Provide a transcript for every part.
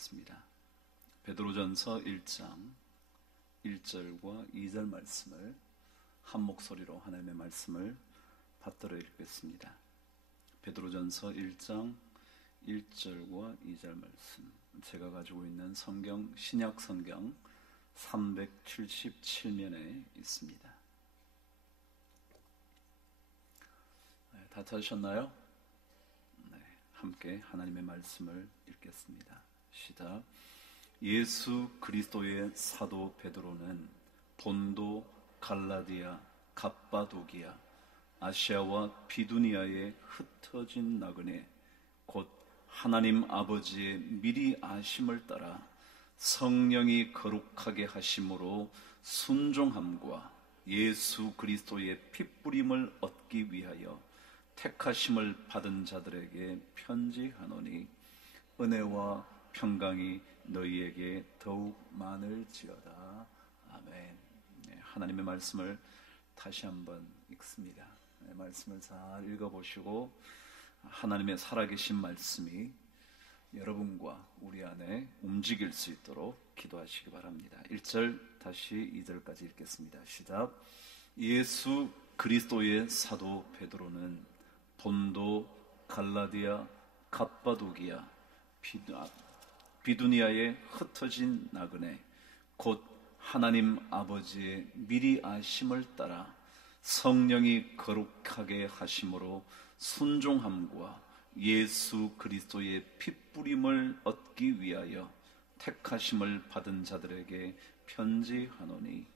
읽겠습니다. 베드로전서 1장 1절과 2절 말씀을 한 목소리로 하나님의 말씀을 받들어 읽겠습니다. 베드로전서 1장 1절과 2절 말씀, 제가 가지고 있는 성경, 신약 성경 377면에 있습니다. 다 찾으셨나요? 네, 함께 하나님의 말씀을 읽겠습니다. 시작. 예수 그리스도의 사도 베드로는 본도, 갈라디아, 갑바도기아, 아시아와 비두니아에 흩어진 나그네 곧 하나님 아버지의 미리 아심을 따라 성령이 거룩하게 하심으로 순종함과 예수 그리스도의 핏부림을 얻기 위하여 택하심을 받은 자들에게 편지하노니 은혜와 평강이 너희에게 더욱 많을지어다. 아멘. 네, 하나님의 말씀을 다시 한번 읽습니다. 네, 말씀을 잘 읽어보시고 하나님의 살아계신 말씀이 여러분과 우리 안에 움직일 수 있도록 기도하시기 바랍니다. 1절 다시 2절까지 읽겠습니다. 시작. 예수 그리스도의 사도 베드로는 본도, 갈라디아, 갑바도기아, 비두니아에 흩어진 나그네 곧 하나님 아버지의 미리 아심을 따라 성령이 거룩하게 하심으로 순종함과 예수 그리스도의 핏부림을 얻기 위하여 택하심을 받은 자들에게 편지하노니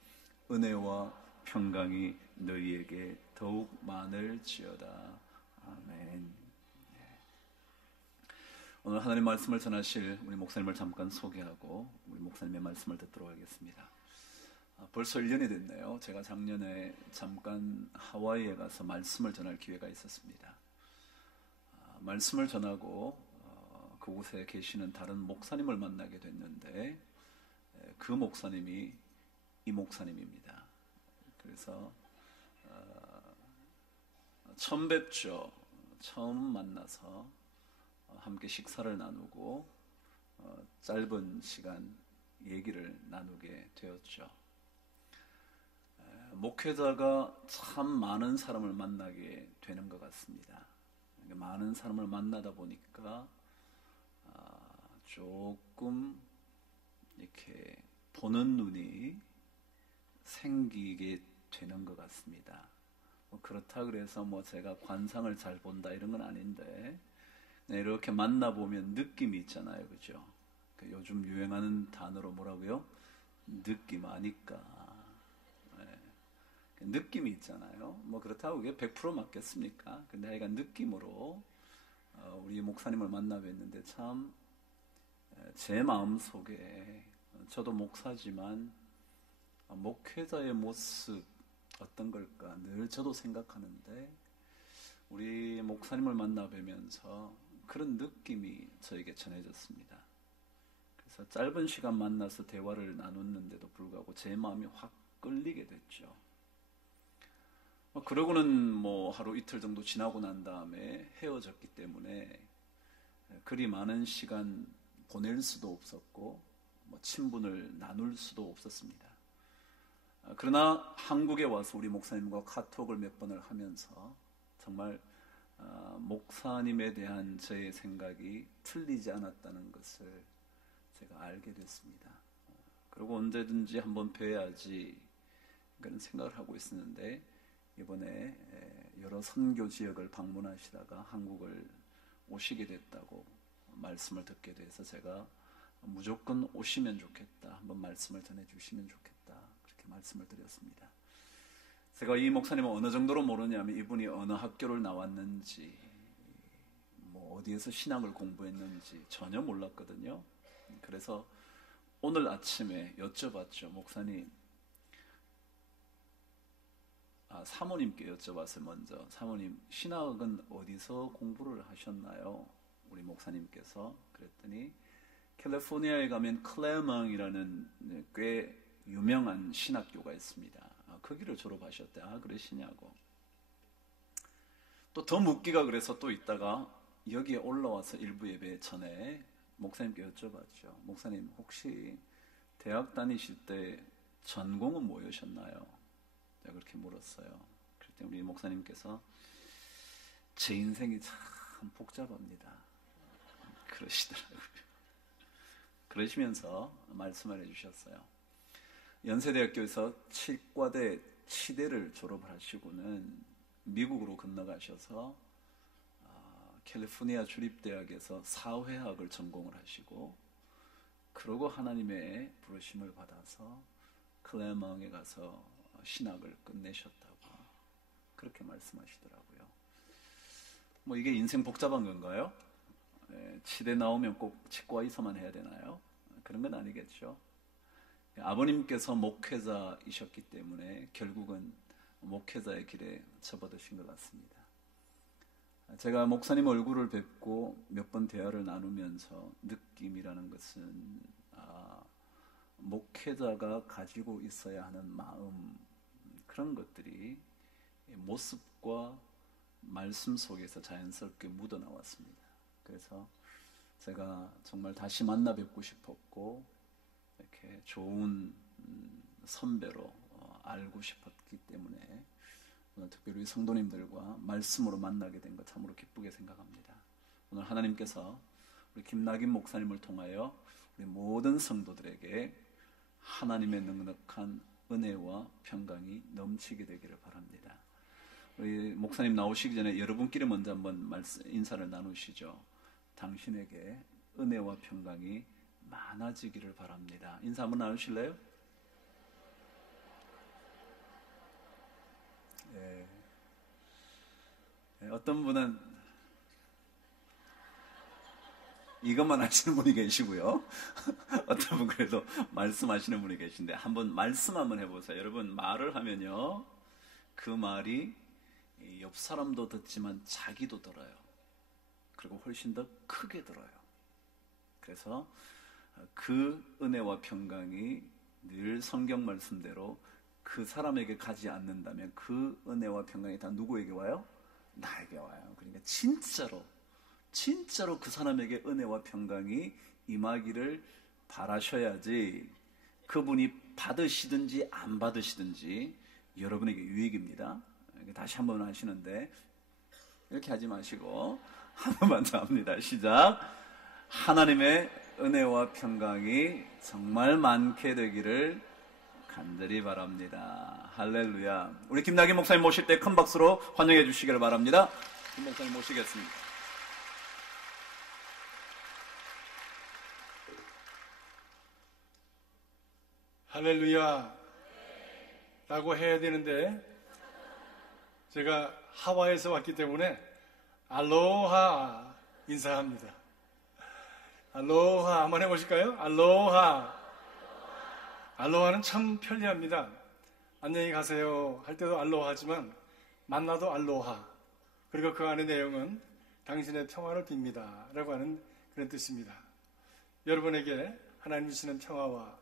은혜와 평강이 너희에게 더욱 많을지어다. 아멘. 오늘 하나님 말씀을 전하실 우리 목사님을 잠깐 소개하고 우리 목사님의 말씀을 듣도록 하겠습니다. 벌써 1년이 됐네요. 제가 작년에 잠깐 하와이에 가서 말씀을 전할 기회가 있었습니다. 말씀을 전하고 그곳에 계시는 다른 목사님을 만나게 됐는데 그 목사님이 이 목사님입니다. 그래서 처음 뵙죠. 처음 만나서 함께 식사를 나누고 짧은 시간 얘기를 나누게 되었죠. 목회자가 참 많은 사람을 만나게 되는 것 같습니다. 많은 사람을 만나다 보니까 조금 이렇게 보는 눈이 생기게 되는 것 같습니다. 그렇다 그래서 제가 관상을 잘 본다 이런 건 아닌데 이렇게 만나보면 느낌이 있잖아요. 그죠? 요즘 유행하는 단어로 뭐라고요? 느낌 아니까. 네. 느낌이 있잖아요. 그렇다고 그게 100% 맞겠습니까? 근데 하여간 느낌으로 우리 목사님을 만나 뵀는데 참 제 마음속에 저도 목사지만 목회자의 모습 어떤 걸까 늘 저도 생각하는데 우리 목사님을 만나 뵈면서 그런 느낌이 저에게 전해졌습니다. 그래서 짧은 시간 만나서 대화를 나눴는데도 불구하고 제 마음이 확 끌리게 됐죠. 그러고는 하루 이틀 정도 지나고 난 다음에 헤어졌기 때문에 그리 많은 시간 보낼 수도 없었고 친분을 나눌 수도 없었습니다. 그러나 한국에 와서 우리 목사님과 카톡을 몇 번을 하면서 정말 목사님에 대한 저의 생각이 틀리지 않았다는 것을 제가 알게 됐습니다. 그리고 언제든지 한번 뵈야지 그런 생각을 하고 있었는데 이번에 여러 선교 지역을 방문하시다가 한국을 오시게 됐다고 말씀을 듣게 돼서 제가 무조건 오시면 좋겠다, 한번 말씀을 전해주시면 좋겠다 그렇게 말씀을 드렸습니다. 제가 이 목사님을 어느 정도로 모르냐면 이분이 어느 학교를 나왔는지 어디에서 신학을 공부했는지 전혀 몰랐거든요. 그래서 오늘 아침에 여쭤봤죠. 목사님, 사모님께 여쭤봤어요. 먼저 사모님, 신학은 어디서 공부를 하셨나요? 우리 목사님께서. 그랬더니 캘리포니아에 가면 클레망이라는 꽤 유명한 신학교가 있습니다. 거기를 졸업하셨대. 그러시냐고. 또 더 묻기가 그래서 또 있다가 여기에 올라와서 일부 예배 전에 목사님께 여쭤봤죠. 목사님, 혹시 대학 다니실 때 전공은 뭐였나요? 제가 그렇게 물었어요. 그랬더니 우리 목사님께서 제 인생이 참 복잡합니다, 그러시더라고요. 그러시면서 말씀을 해주셨어요. 연세대학교에서 치과대 치대를 졸업을 하시고는 미국으로 건너가셔서 캘리포니아 주립대학에서 사회학을 전공을 하시고, 그러고 하나님의 부르심을 받아서 클레망에 가서 신학을 끝내셨다고 그렇게 말씀하시더라고요. 뭐 이게 인생 복잡한 건가요? 치대 나오면 꼭 치과의사만 해야 되나요? 그런 건 아니겠죠. 아버님께서 목회자이셨기 때문에 결국은 목회자의 길에 접어드신 것 같습니다. 제가 목사님 얼굴을 뵙고 몇 번 대화를 나누면서 느낌이라는 것은 목회자가 가지고 있어야 하는 마음, 그런 것들이 모습과 말씀 속에서 자연스럽게 묻어나왔습니다. 그래서 제가 정말 다시 만나 뵙고 싶었고, 이렇게 좋은 선배로 알고 싶었기 때문에 오늘 특별히 우리 성도님들과 말씀으로 만나게 된 것 참으로 기쁘게 생각합니다. 오늘 하나님께서 우리 김낙인 목사님을 통하여 우리 모든 성도들에게 하나님의 넉넉한 은혜와 평강이 넘치게 되기를 바랍니다. 우리 목사님 나오시기 전에 여러분끼리 먼저 한번 인사를 나누시죠. 당신에게 은혜와 평강이 많아지기를 바랍니다. 인사 한번 나누실래요? 네. 어떤 분은 이것만 하시는 분이 계시고요. 어떤 분 그래도 말씀하시는 분이 계신데, 한번 말씀 한번 해보세요. 여러분, 말을 하면요, 그 말이 옆 사람도 듣지만 자기도 들어요. 그리고 훨씬 더 크게 들어요. 그래서 그 은혜와 평강이 늘 성경 말씀대로 그 사람에게 가지 않는다면 그 은혜와 평강이 다 누구에게 와요? 나에게 와요. 그러니까 진짜로 그 사람에게 은혜와 평강이 임하기를 바라셔야지, 그분이 받으시든지 안 받으시든지 여러분에게 유익입니다. 다시 한번 하시는데 이렇게 하지 마시고 한 번만 더 합니다. 시작. 하나님의 은혜와 평강이 정말 많게 되기를 간절히 바랍니다. 할렐루야. 우리 김낙인 목사님 모실 때 큰 박수로 환영해 주시기를 바랍니다. 김 목사님 모시겠습니다. 할렐루야 라고 해야 되는데, 제가 하와이에서 왔기 때문에 알로하 인사합니다. 알로하 한번 해보실까요? 알로하. 알로하는 참 편리합니다. 안녕히 가세요 할 때도 알로하지만 만나도 알로하. 그리고 그 안의 내용은 당신의 평화를 빕니다 라고 하는 그런 뜻입니다. 여러분에게 하나님 주시는 평화와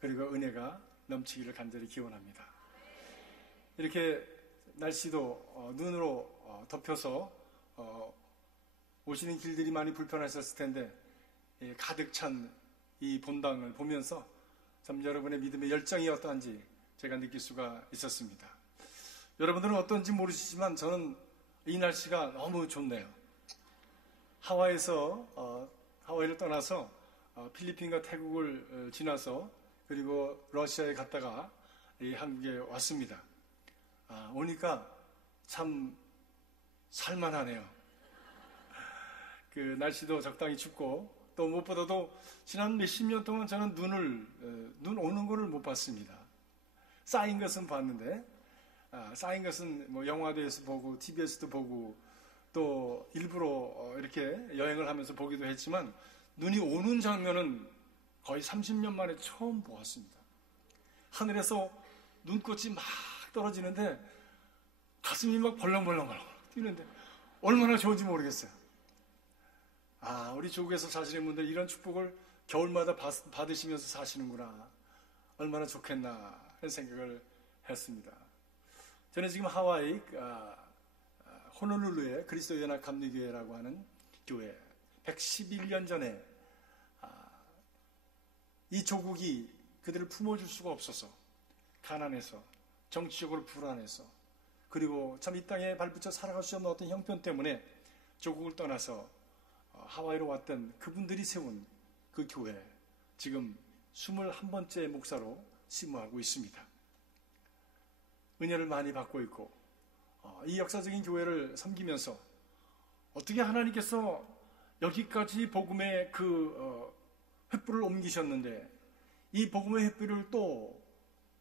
그리고 은혜가 넘치기를 간절히 기원합니다. 이렇게 날씨도 눈으로 덮여서 오시는 길들이 많이 불편하셨을 텐데, 가득 찬 이 본당을 보면서 참 여러분의 믿음의 열정이 어떠한지 제가 느낄 수가 있었습니다. 여러분들은 어떤지 모르시지만 저는 이 날씨가 너무 좋네요. 하와이를 떠나서 필리핀과 태국을 지나서 그리고 러시아에 갔다가 한국에 왔습니다. 오니까 참 살만하네요. 그 날씨도 적당히 춥고, 또 무엇보다도 지난 몇십 년 동안 저는 눈 오는 거를 못 봤습니다. 쌓인 것은 봤는데, 쌓인 것은 뭐 영화도에서 보고 TV에서도 보고 또 일부러 이렇게 여행을 하면서 보기도 했지만, 눈이 오는 장면은 거의 30년 만에 처음 보았습니다. 하늘에서 눈꽃이 막 떨어지는데 가슴이 막 벌렁벌렁 뛰는데 얼마나 좋은지 모르겠어요. 우리 조국에서 사시는 분들 이런 축복을 겨울마다 받으시면서 사시는구나, 얼마나 좋겠나 하는 생각을 했습니다. 저는 지금 하와이 호놀룰루의 그리스도 연합 감리교회라고 하는 교회, 111년 전에 이 조국이 그들을 품어줄 수가 없어서 가난해서 정치적으로 불안해서 그리고 참 이 땅에 발붙여 살아갈 수 없는 어떤 형편 때문에 조국을 떠나서 하와이로 왔던 그분들이 세운 그 교회, 지금 21번째 목사로 심무하고 있습니다. 은혜를 많이 받고 있고 이 역사적인 교회를 섬기면서 어떻게 하나님께서 여기까지 복음의 그 횃불을 옮기셨는데 이 복음의 횃불을 또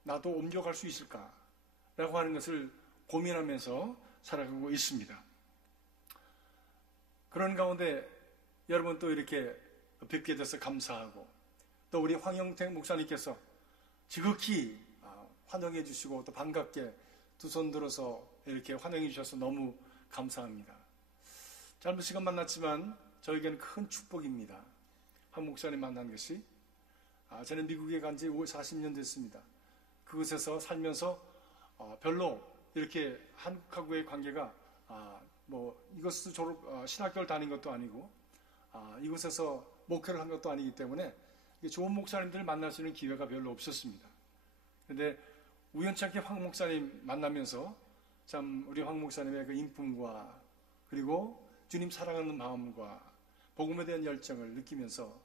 나도 옮겨갈 수 있을까라고 하는 것을 고민하면서 살아가고 있습니다. 그런 가운데 여러분 또 이렇게 뵙게 돼서 감사하고 또 우리 황영택 목사님께서 지극히 환영해 주시고 또 반갑게 두 손 들어서 이렇게 환영해 주셔서 너무 감사합니다. 짧은 시간 만났지만 저에게는 큰 축복입니다. 한 목사님 만난 것이 저는 미국에 간 지 40년 됐습니다. 그곳에서 살면서 별로 이렇게 한국하고의 관계가 이것도 신학교를 다닌 것도 아니고 이곳에서 목회를 한 것도 아니기 때문에 좋은 목사님들을 만날 수 있는 기회가 별로 없었습니다. 그런데 우연찮게 황 목사님 만나면서 참 우리 황 목사님의 그 인품과 그리고 주님 사랑하는 마음과 복음에 대한 열정을 느끼면서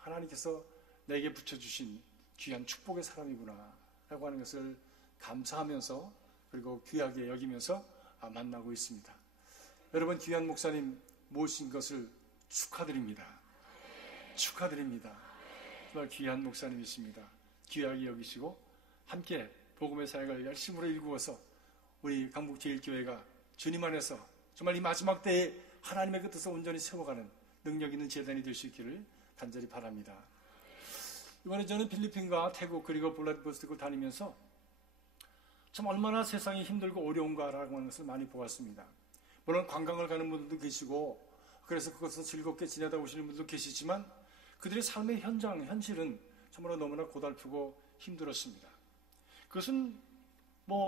하나님께서 내게 붙여주신 귀한 축복의 사람이구나 라고 하는 것을 감사하면서 그리고 귀하게 여기면서 만나고 있습니다. 여러분 귀한 목사님 모신 것을 축하드립니다. 축하드립니다. 정말 귀한 목사님이십니다. 귀하게 여기시고 함께 복음의 사역을 열심으로 일구어서 우리 강북제일교회가 주님 안에서 정말 이 마지막 때에 하나님의 그 뜻을 온전히 세워가는 능력 있는 재단이 될 수 있기를 간절히 바랍니다. 이번에 저는 필리핀과 태국 그리고 블라디보스토크를 다니면서 참 얼마나 세상이 힘들고 어려운가라고 하는 것을 많이 보았습니다. 물론 관광을 가는 분들도 계시고 그래서 그것을 즐겁게 지내다 오시는 분들도 계시지만 그들의 삶의 현실은 참으로 너무나 고달프고 힘들었습니다. 그것은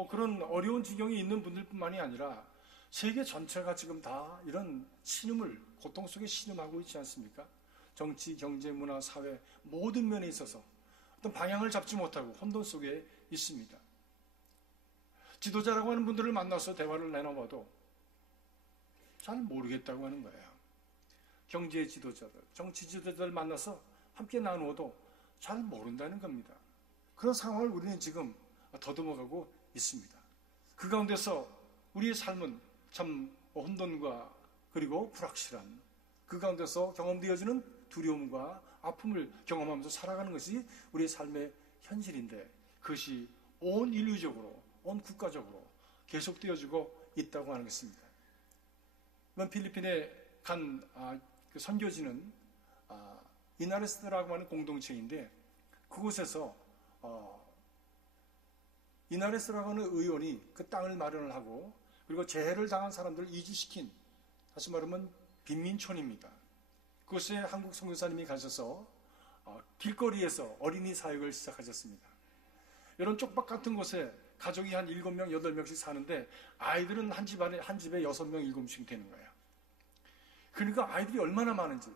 그런 어려운 지경에 있는 분들뿐만이 아니라 세계 전체가 지금 다 이런 신음을 고통 속에 신음하고 있지 않습니까? 정치, 경제, 문화, 사회 모든 면에 있어서 어떤 방향을 잡지 못하고 혼돈 속에 있습니다. 지도자라고 하는 분들을 만나서 대화를 나눠봐도 잘 모르겠다고 하는 거예요. 경제 지도자들, 정치 지도자들 만나서 함께 나누어도 잘 모른다는 겁니다. 그런 상황을 우리는 지금 더듬어가고 있습니다. 그 가운데서 우리의 삶은 참 혼돈과 그리고 불확실한 그 가운데서 경험되어지는 두려움과 아픔을 경험하면서 살아가는 것이 우리의 삶의 현실인데 그것이 온 인류적으로 온 국가적으로 계속되어지고 있다고 하는 것입니다. 이번 필리핀에 간 그 선교지는 이나레스라고 하는 공동체인데 그곳에서 이나레스라고 하는 의원이 그 땅을 마련을 하고 그리고 재해를 당한 사람들을 이주시킨 다시 말하면 빈민촌입니다. 그곳에 한국 선교사님이 가셔서 길거리에서 어린이 사역을 시작하셨습니다. 이런 쪽박 같은 곳에 가족이 한 7명, 8명씩 사는데 아이들은 한 집에 6명, 7명씩 되는 거예요. 그러니까 아이들이 얼마나 많은지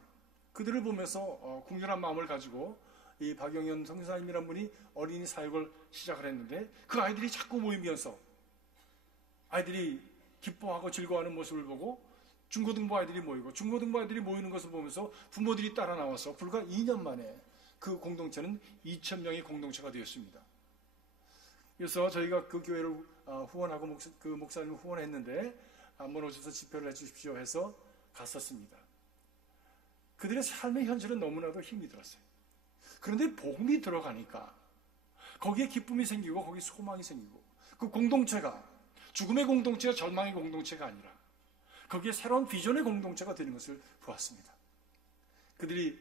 그들을 보면서 국률한 마음을 가지고 이 박영현 선교사님이라는 분이 어린이 사역을 시작을 했는데 그 아이들이 자꾸 모이면서 아이들이 기뻐하고 즐거워하는 모습을 보고 중고등부 아이들이 모이고 중고등부 아이들이 모이는 것을 보면서 부모들이 따라 나와서 불과 2년 만에 그 공동체는 2,000명의 공동체가 되었습니다. 그래서 저희가 그 교회를 후원하고 그 목사님을 후원했는데 한번 오셔서 집회를 해주십시오 해서 갔었습니다. 그들의 삶의 현실은 너무나도 힘이 들었어요. 그런데 복음이 들어가니까 거기에 기쁨이 생기고 거기에 소망이 생기고 그 공동체가 죽음의 공동체가 절망의 공동체가 아니라 거기에 새로운 비전의 공동체가 되는 것을 보았습니다. 그들이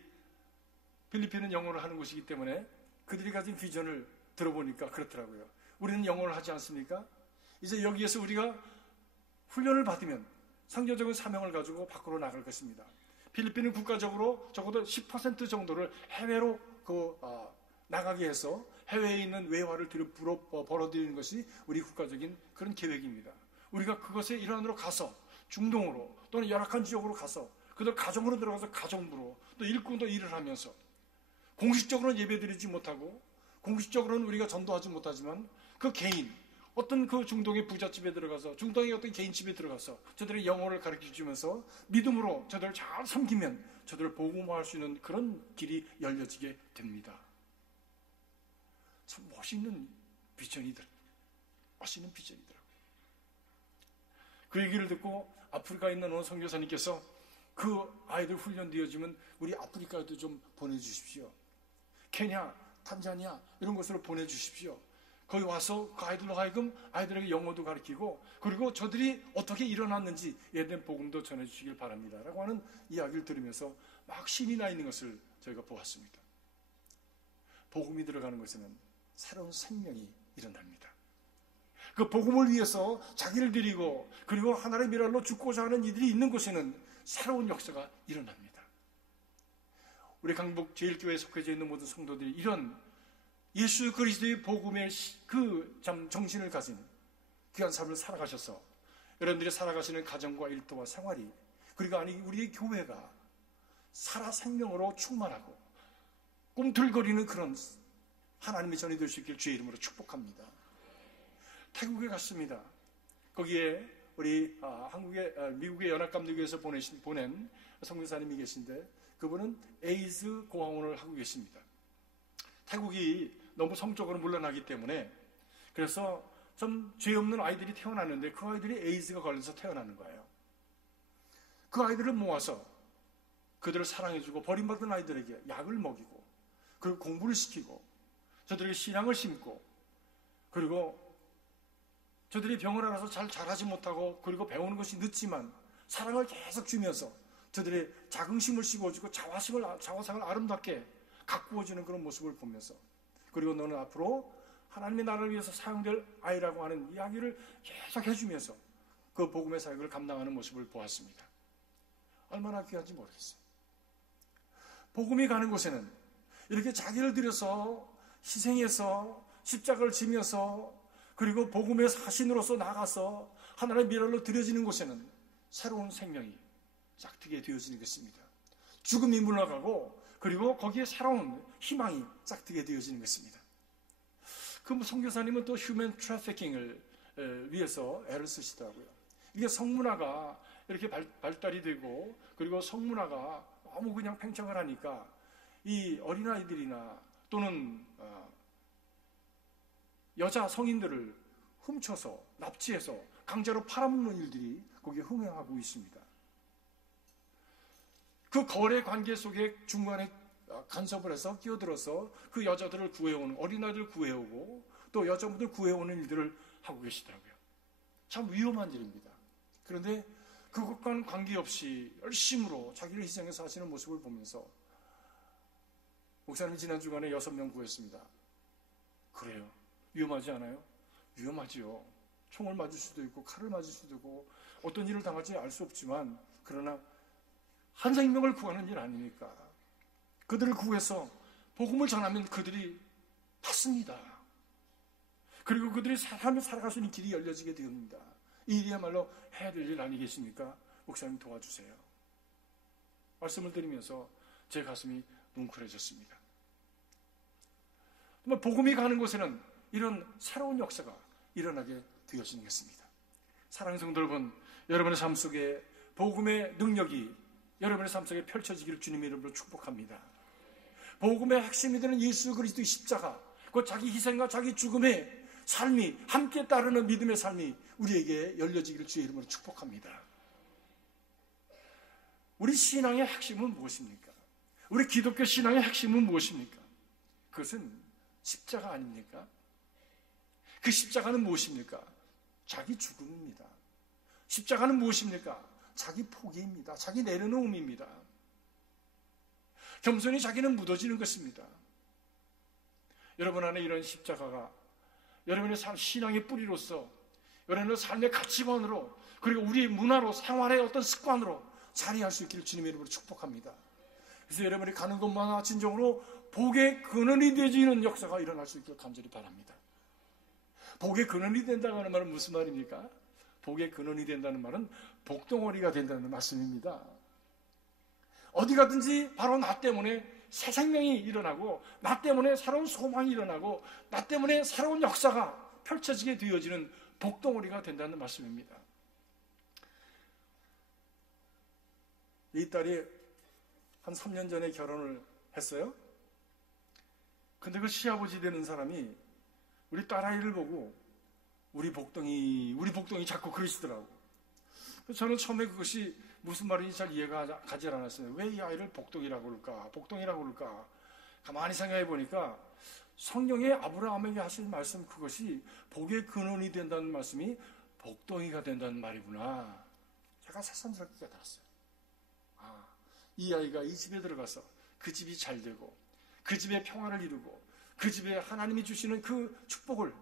필리핀은 영어를 하는 곳이기 때문에 그들이 가진 비전을 들어보니까 그렇더라고요. 우리는 영어를 하지 않습니까? 이제 여기에서 우리가 훈련을 받으면 상교적인 사명을 가지고 밖으로 나갈 것입니다. 필리핀은 국가적으로 적어도 10% 정도를 해외로 나가게 해서 해외에 있는 외화를 벌어들이는 것이 우리 국가적인 그런 계획입니다. 우리가 그것의 일환으로 가서 중동으로 또는 열악한 지역으로 가서 그들 가정으로 들어가서 가정부로 또 일꾼도 일을 하면서 공식적으로는 예배드리지 못하고 공식적으로는 우리가 전도하지 못하지만 그 개인, 어떤 그 중동의 부잣집에 들어가서 중동의 어떤 개인집에 들어가서 저들의 영어를 가르쳐주면서 믿음으로 저들을 잘 섬기면 저들을 복음화할 수 있는 그런 길이 열려지게 됩니다. 참 멋있는 비전이더라고요. 그 얘기를 듣고 아프리카에 있는 어느 선교사님께서 그 아이들 훈련되어지면 우리 아프리카에도 좀 보내주십시오. 케냐, 탄자니아 이런 곳으로 보내주십시오. 거기 와서 그 아이들로 하여금 아이들에게 영어도 가르치고 그리고 저들이 어떻게 일어났는지에 대한 복음도 전해주시길 바랍니다. 라고 하는 이야기를 들으면서 막 신이 나 있는 것을 저희가 보았습니다. 복음이 들어가는 것에는 새로운 생명이 일어납니다. 그 복음을 위해서 자기를 드리고 그리고 하나님의 미랄로 죽고자 하는 이들이 있는 곳에는 새로운 역사가 일어납니다. 우리 강북 제일교회에 속해져 있는 모든 성도들이 이런 예수 그리스도의 복음의 그 정신을 가진 귀한 삶을 살아가셔서 여러분들이 살아가시는 가정과 일터와 생활이 그리고 우리의 교회가 살아 생명으로 충만하고 꿈틀거리는 그런 하나님의 전이 될 수 있길 주의 이름으로 축복합니다. 태국에 갔습니다. 거기에 우리 미국의 연합감리교회에서 보낸 선교사님이 계신데 그분은 에이즈 고아원을 하고 계십니다. 태국이 너무 성적으로 물러나기 때문에 그래서 좀 죄 없는 아이들이 태어났는데 그 아이들이 에이즈가 걸려서 태어나는 거예요. 그 아이들을 모아서 그들을 사랑해주고 버림받은 아이들에게 약을 먹이고 그리고 공부를 시키고 저들에게 신앙을 심고 그리고 저들이 병을 알아서 잘 자라지 못하고 그리고 배우는 것이 늦지만 사랑을 계속 주면서 저들의 자긍심을 씌워주고 자화상을 아름답게 가꾸어주는 그런 모습을 보면서 그리고 너는 앞으로 하나님의 나라를 위해서 사용될 아이라고 하는 이야기를 계속 해주면서 그 복음의 사역을 감당하는 모습을 보았습니다. 얼마나 귀한지 모르겠어요. 복음이 가는 곳에는 이렇게 자기를 들여서 희생해서 십자가를 지면서 그리고 복음의 사신으로서 나가서 하나님의 미랄로 드려지는 곳에는 새로운 생명이 짝트게 되어지는 것입니다. 죽음이 물러가고 그리고 거기에 새로운 희망이 짝트게 되어지는 것입니다. 그 선교사님은 또 휴먼 트래피킹을 위해서 애를 쓰시더라고요. 이게 성문화가 이렇게 발달이 되고 그리고 성문화가 너무 그냥 팽창을 하니까 이 어린아이들이나 또는 여자 성인들을 훔쳐서 납치해서 강제로 팔아먹는 일들이 거기에 흥행하고 있습니다. 그 거래 관계 속에 중간에 간섭을 해서 끼어들어서 그 여자들을 구해오는 어린아이들을 구해오고 또 여자분들 구해오는 일들을 하고 계시더라고요. 참 위험한 일입니다. 그런데 그것과는 관계없이 열심으로 자기를 희생해서 하시는 모습을 보면서 목사님 지난 주간에 6명 구했습니다. 그래요. 위험하지 않아요? 위험하지요. 총을 맞을 수도 있고 칼을 맞을 수도 있고 어떤 일을 당할지 알 수 없지만 그러나 한 생명을 구하는 일 아니니까 그들을 구해서 복음을 전하면 그들이 받습니다. 그리고 그들이 삶을 살아갈 수 있는 길이 열려지게 됩니다. 이 일이야말로 해야 될 일 아니겠습니까? 목사님 도와주세요. 말씀을 드리면서 제 가슴이 뭉클해졌습니다. 정말 복음이 가는 곳에는 이런 새로운 역사가 일어나게 되어지는 것입니다. 사랑하는 성도 여러분, 여러분의 삶 속에 복음의 능력이 여러분의 삶 속에 펼쳐지기를 주님의 이름으로 축복합니다. 복음의 핵심이 되는 예수 그리스도의 십자가, 그 자기 희생과 자기 죽음의 삶이 함께 따르는 믿음의 삶이 우리에게 열려지기를 주의 이름으로 축복합니다. 우리 신앙의 핵심은 무엇입니까? 우리 기독교 신앙의 핵심은 무엇입니까? 그것은 십자가 아닙니까? 그 십자가는 무엇입니까? 자기 죽음입니다. 십자가는 무엇입니까? 자기 포기입니다. 자기 내려놓음입니다. 겸손히 자기는 묻어지는 것입니다. 여러분 안에 이런 십자가가 여러분의 신앙의 뿌리로서 여러분의 삶의 가치관으로 그리고 우리의 문화로 생활의 어떤 습관으로 자리할 수 있기를 주님의 이름으로 축복합니다. 그래서 여러분이 가는 곳마다 진정으로 복의 근원이 되어지는 역사가 일어날 수 있기를 간절히 바랍니다. 복의 근원이 된다는 말은 무슨 말입니까? 복의 근원이 된다는 말은 복덩어리가 된다는 말씀입니다. 어디 가든지 바로 나 때문에 새 생명이 일어나고 나 때문에 새로운 소망이 일어나고 나 때문에 새로운 역사가 펼쳐지게 되어지는 복덩어리가 된다는 말씀입니다. 이 딸이 한 3년 전에 결혼을 했어요. 근데 그 시아버지 되는 사람이 우리 딸아이를 보고 우리 복덩이 자꾸 그러시더라고. 저는 처음에 그것이 무슨 말인지 잘 이해가 가지 않았어요. 왜 이 아이를 복덩이라고 그럴까? 복덩이라고 그럴까? 가만히 생각해 보니까 성경에 아브라함에게 하신 말씀, 그것이 복의 근원이 된다는 말씀이 복덩이가 된다는 말이구나. 제가 새삼스럽게 깨달았어요. 이 아이가 이 집에 들어가서 그 집이 잘 되고 그 집에 평화를 이루고 그 집에 하나님이 주시는 그 축복을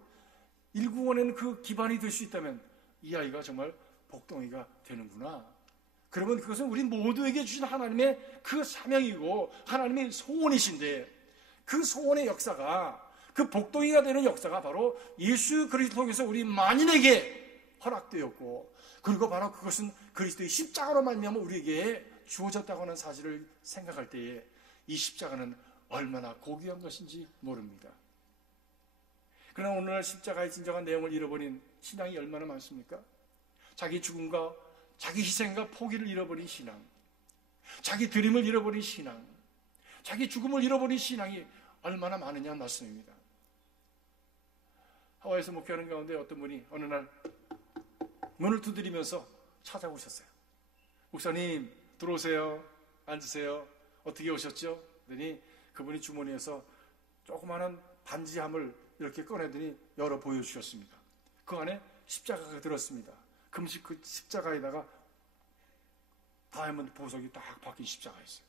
일구어내는 그 기반이 될 수 있다면 이 아이가 정말 복덩이가 되는구나. 그러면 그것은 우리 모두에게 주신 하나님의 그 사명이고 하나님의 소원이신데, 그 소원의 역사가, 그 복덩이가 되는 역사가 바로 예수 그리스도를 통해서 우리 만인에게 허락되었고, 그리고 바로 그것은 그리스도의 십자가로 말미암아 우리에게 주어졌다고 하는 사실을 생각할 때에 이 십자가는 얼마나 고귀한 것인지 모릅니다. 그러나 오늘날 십자가의 진정한 내용을 잃어버린 신앙이 얼마나 많습니까? 자기 죽음과 자기 희생과 포기를 잃어버린 신앙, 자기 드림을 잃어버린 신앙, 자기 죽음을 잃어버린 신앙이 얼마나 많으냐는 말씀입니다. 하와이에서 목회하는 가운데 어떤 분이 어느 날 문을 두드리면서 찾아오셨어요. 목사님, 들어오세요. 앉으세요. 어떻게 오셨죠? 그랬더니 그분이 주머니에서 조그마한 반지함을 이렇게 꺼내더니 열어 보여주셨습니다. 그 안에 십자가가 들었습니다. 금식 그 십자가에다가 다이아몬드 보석이 딱 박힌 십자가였어요.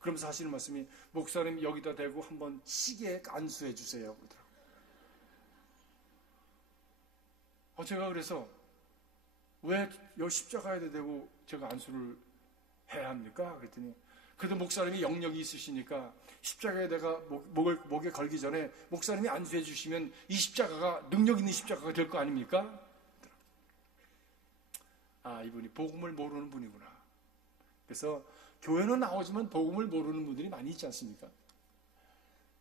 그러면서 하시는 말씀이, 목사님 여기다 대고 한번 시계에 안수해 주세요. 그러더라고요. 제가 그래서 왜 여기 십자가에 대고 제가 안수를 해야 합니까? 그랬더니 그래도 목사님이 영역이 있으시니까 십자가에 내가 목에 걸기 전에 목사님이 안수해 주시면 이 십자가가 능력 있는 십자가가 될 거 아닙니까? 이분이 복음을 모르는 분이구나. 그래서 교회는 나오지만 복음을 모르는 분들이 많이 있지 않습니까?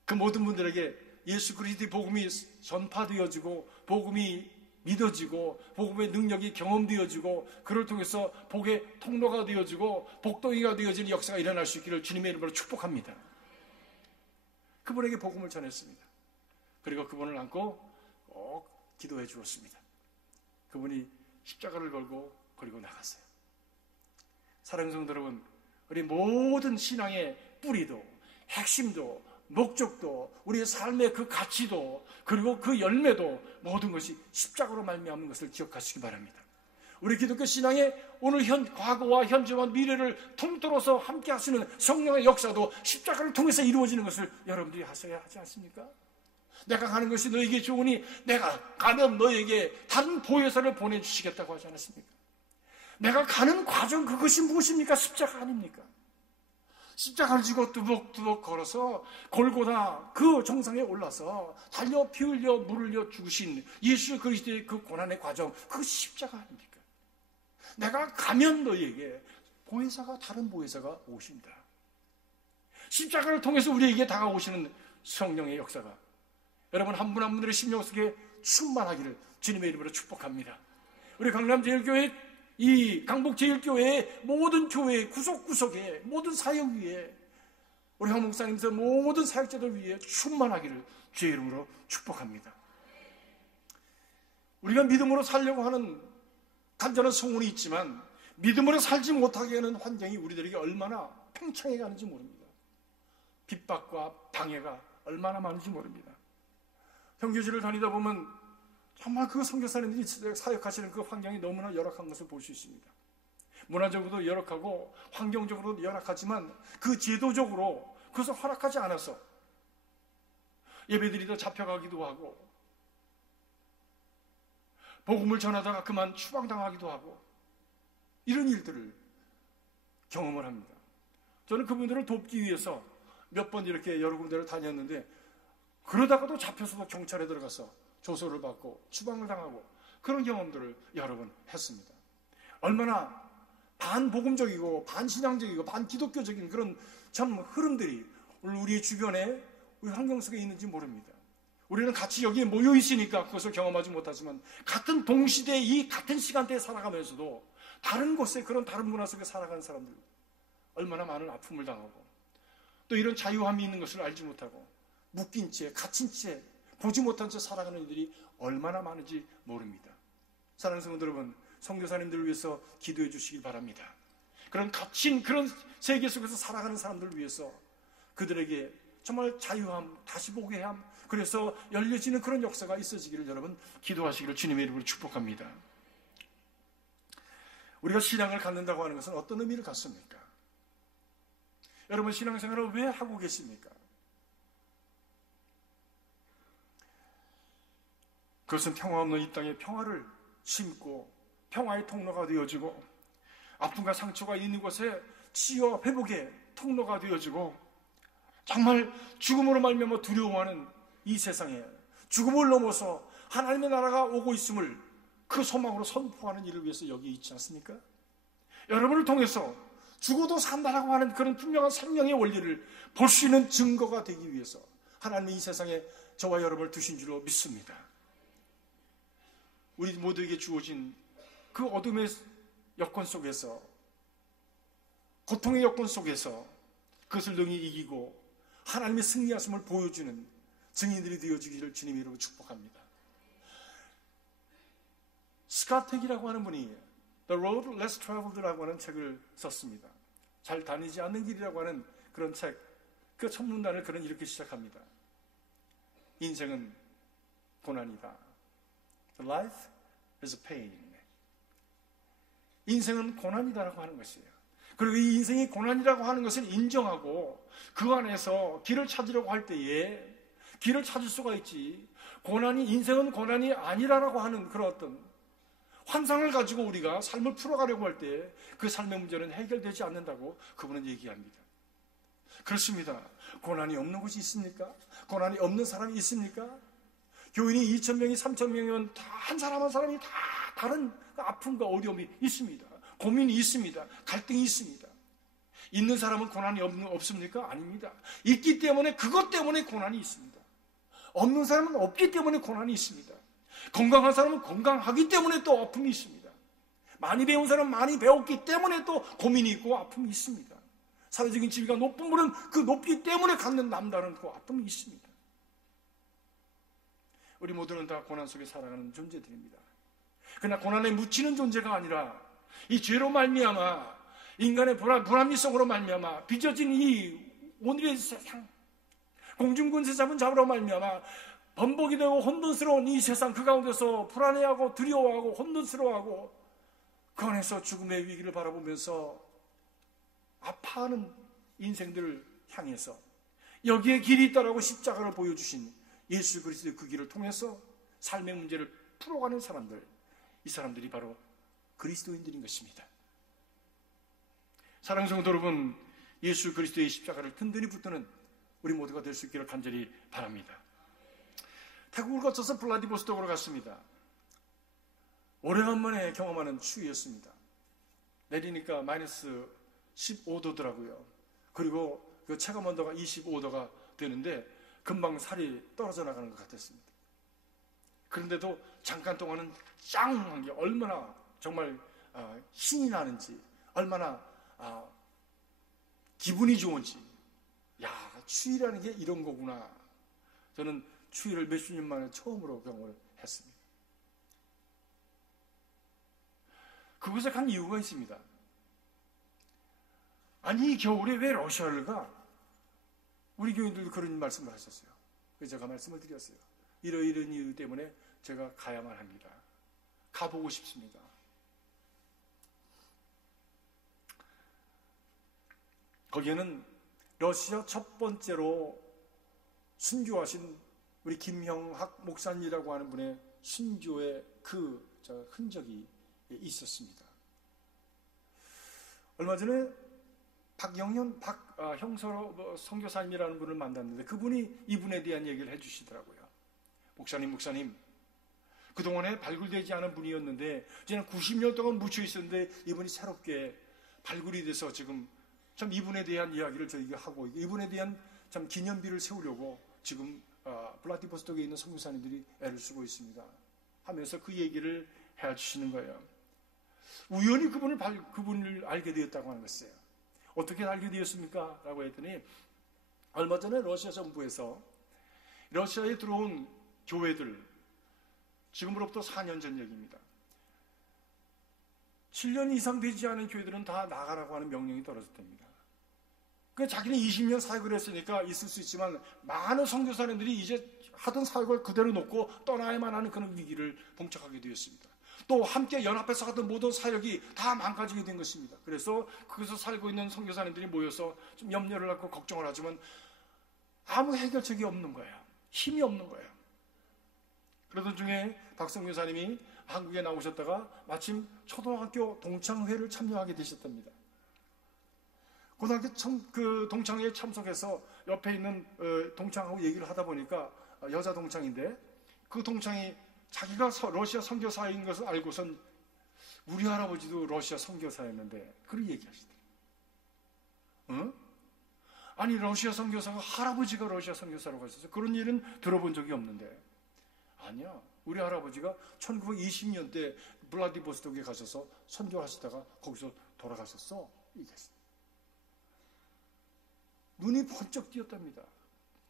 그 모든 분들에게 예수 그리스도의 복음이 전파되어지고 복음이 믿어지고 복음의 능력이 경험되어지고 그를 통해서 복의 통로가 되어지고 복덩이가 되어지는 역사가 일어날 수 있기를 주님의 이름으로 축복합니다. 그분에게 복음을 전했습니다. 그리고 그분을 안고 꼭 기도해 주었습니다. 그분이 십자가를 걸고 그리고 나갔어요. 사랑하는 성도 여러분, 우리 모든 신앙의 뿌리도 핵심도 목적도 우리의 삶의 그 가치도 그리고 그 열매도 모든 것이 십자가로 말미암는 것을 기억하시기 바랍니다. 우리 기독교 신앙의 오늘 과거와 현재와 미래를 통틀어서 함께 하시는 성령의 역사도 십자가를 통해서 이루어지는 것을 여러분들이 하셔야 하지 않습니까? 내가 가는 것이 너에게 좋으니 내가 가면 너에게 다른 보혜사를 보내주시겠다고 하지 않았습니까? 내가 가는 과정, 그것이 무엇입니까? 십자가 아닙니까? 십자가를 지고 뚜벅뚜벅 걸어서 골고다 그 정상에 올라서 달려 피 흘려 물 흘려 죽으신 예수 그리스도의 그 고난의 과정, 그 십자가 아닙니까? 내가 가면 너에게 보혜사가, 다른 보혜사가 오십니다. 십자가를 통해서 우리에게 다가오시는 성령의 역사가 여러분 한 분 한 분들의 심령 속에 충만하기를 주님의 이름으로 축복합니다. 우리 강남제일교회, 이 강북제일교회의 모든 교회 구석구석에 모든 사역 위에 우리 황 목사님께서 모든 사역자들 위에 충만하기를 주의 이름으로 축복합니다. 우리가 믿음으로 살려고 하는 간절한 소원이 있지만 믿음으로 살지 못하게 하는 환경이 우리들에게 얼마나 팽창해 가는지 모릅니다. 핍박과 방해가 얼마나 많은지 모릅니다. 선교지를 다니다 보면 정말 그 선교사님들이 사역하시는 그 환경이 너무나 열악한 것을 볼 수 있습니다. 문화적으로도 열악하고 환경적으로도 열악하지만 그 제도적으로 그것을 허락하지 않아서 예배드리다 잡혀가기도 하고 복음을 전하다가 그만 추방당하기도 하고 이런 일들을 경험을 합니다. 저는 그분들을 돕기 위해서 몇 번 이렇게 여러 군데를 다녔는데 그러다가도 잡혀서도 경찰에 들어가서 조소를 받고 추방을 당하고 그런 경험들을 여러 번 했습니다. 얼마나 반복음적이고 반신앙적이고 반기독교적인 그런 참 흐름들이 오늘 우리 주변에 우리 환경 속에 있는지 모릅니다. 우리는 같이 여기에 모여 있으니까 그것을 경험하지 못하지만 같은 동시대에 이 같은 시간대에 살아가면서도 다른 곳에 그런 다른 문화 속에 살아가는 사람들 얼마나 많은 아픔을 당하고 또 이런 자유함이 있는 것을 알지 못하고 묶인 채 갇힌 채 보지 못한 채 살아가는 이들이 얼마나 많은지 모릅니다. 사랑하는 성도 여러분, 선교사님들을 위해서 기도해 주시길 바랍니다. 그런 갇힌 그런 세계 속에서 살아가는 사람들을 위해서 그들에게 정말 자유함, 다시 보게 함, 그래서 열려지는 그런 역사가 있어지기를 여러분 기도하시기를 주님의 이름으로 축복합니다. 우리가 신앙을 갖는다고 하는 것은 어떤 의미를 갖습니까? 여러분 신앙생활을 왜 하고 계십니까? 그것은 평화 없는 이 땅에 평화를 심고 평화의 통로가 되어지고 아픔과 상처가 있는 곳에 치유와 회복의 통로가 되어지고 정말 죽음으로 말미암아 두려워하는 이 세상에 죽음을 넘어서 하나님의 나라가 오고 있음을 그 소망으로 선포하는 일을 위해서 여기 있지 않습니까? 여러분을 통해서 죽어도 산다라고 하는 그런 분명한 생명의 원리를 볼 수 있는 증거가 되기 위해서 하나님이 이 세상에 저와 여러분을 두신 줄로 믿습니다. 우리 모두에게 주어진 그 어둠의 여건 속에서 고통의 여건 속에서 그것을 능히 이기고 하나님의 승리하심을 보여주는 증인들이 되어주기를 주님의 이름으로 축복합니다. 스카텍이라고 하는 분이 The Road Less Traveled라고 하는 책을 썼습니다. 잘 다니지 않는 길이라고 하는 그런 책, 그 첫 문단을 그는 이렇게 시작합니다. 인생은 고난이다. Life is pain. 인생은 고난이다라고 하는 것이에요. 그리고 이 인생이 고난이라고 하는 것을 인정하고 그 안에서 길을 찾으려고 할 때에 길을 찾을 수가 있지, 인생은 고난이 아니라고 하는 그런 어떤 환상을 가지고 우리가 삶을 풀어가려고 할 때 그 삶의 문제는 해결되지 않는다고 그분은 얘기합니다. 그렇습니다. 고난이 없는 곳이 있습니까? 고난이 없는 사람이 있습니까? 교인이 2,000명이 3,000명이면 다 한 사람 한 사람이 다 다른 아픔과 어려움이 있습니다. 고민이 있습니다. 갈등이 있습니다. 있는 사람은 고난이 없습니까? 아닙니다. 있기 때문에 그것 때문에 고난이 있습니다. 없는 사람은 없기 때문에 고난이 있습니다. 건강한 사람은 건강하기 때문에 또 아픔이 있습니다. 많이 배운 사람은 많이 배웠기 때문에 또 고민이 있고 아픔이 있습니다. 사회적인 지위가 높은 분은 그 높이 때문에 갖는 남다른 그 아픔이 있습니다. 우리 모두는 다 고난 속에 살아가는 존재들입니다. 그러나 고난에 묻히는 존재가 아니라 이 죄로 말미암아 인간의 불합리성으로 말미암아 빚어진 이 오늘의 세상, 공중군세 잡은 자로 말미암아 번복이 되고 혼돈스러운 이 세상 그 가운데서 불안해하고 두려워하고 혼돈스러워하고 그 안에서 죽음의 위기를 바라보면서 아파하는 인생들을 향해서 여기에 길이 있다라고 십자가를 보여주신 예수 그리스도의 그 길을 통해서 삶의 문제를 풀어가는 사람들, 이 사람들이 바로 그리스도인들인 것입니다. 사랑하는 성도 여러분, 예수 그리스도의 십자가를 든든히 붙드는 우리 모두가 될 수 있기를 간절히 바랍니다. 태국을 거쳐서 블라디보스톡으로 갔습니다. 오래간만에 경험하는 추위였습니다. 내리니까 마이너스 15도더라고요. 그리고 그 체감 온도가 25도가 되는데 금방 살이 떨어져 나가는 것 같았습니다. 그런데도 잠깐 동안은 짱한 게 얼마나 정말 신이 나는지, 얼마나 기분이 좋은지, 야, 추위라는 게 이런 거구나. 저는 추위를 몇십 년 만에 처음으로 경험을 했습니다. 그곳에 간 이유가 있습니다. 아니, 이 겨울에 왜 러시아를 가? 우리 교인들도 그런 말씀을 하셨어요. 그래서 제가 말씀을 드렸어요. 이런 이유 때문에 제가 가야만 합니다. 가보고 싶습니다. 거기에는 러시아 첫 번째로 순교하신 우리 김형학 목사님이라고 하는 분의 순교의 그 흔적이 있었습니다. 얼마 전에 박영현 형서 선교사님이라는 분을 만났는데 그분이 이분에 대한 얘기를 해주시더라고요. 목사님, 그동안에 발굴되지 않은 분이었는데 지난 90년 동안 묻혀 있었는데 이분이 새롭게 발굴이 돼서 지금 참 이분에 대한 이야기를 저희가 하고 이분에 대한 참 기념비를 세우려고 지금 블라디보스톡에 있는 선교사님들이 애를 쓰고 있습니다. 하면서 그 얘기를 해주시는 거예요. 우연히 그분을 알게 되었다고 하는 것이에요. 어떻게 알게 되었습니까? 라고 했더니 얼마 전에 러시아 정부에서 러시아에 들어온 교회들, 지금으로부터 4년 전 얘기입니다. 7년 이상 되지 않은 교회들은 다 나가라고 하는 명령이 떨어졌답니다. 자기는 20년 사역을 했으니까 있을 수 있지만 많은 선교사님들이 이제 하던 사역을 그대로 놓고 떠나야만 하는 그런 위기를 봉착하게 되었습니다. 또 함께 연합해서 하던 모든 사역이 다 망가지게 된 것입니다. 그래서 거기서 살고 있는 선교사님들이 모여서 좀 염려를 갖고 걱정을 하지만 아무 해결책이 없는 거예요. 힘이 없는 거예요. 그러던 중에 박성교사님이 한국에 나오셨다가 마침 초등학교 동창회를 참여하게 되셨답니다. 고등학교 그 동창회에 참석해서 옆에 있는 동창하고 얘기를 하다 보니까 여자 동창인데 그 동창이 자기가 러시아 선교사인 것을 알고선 우리 할아버지도 러시아 선교사였는데 그런 얘기하시더라고요. 응? 아니 러시아 선교사가 할아버지가 러시아 선교사라고 하셨어요. 그런 일은 들어본 적이 없는데 아니야. 우리 할아버지가 1920년대 블라디보스톡에 가셔서 선교하시다가 거기서 돌아가셨어. 얘기했어요. 눈이 번쩍 띄었답니다.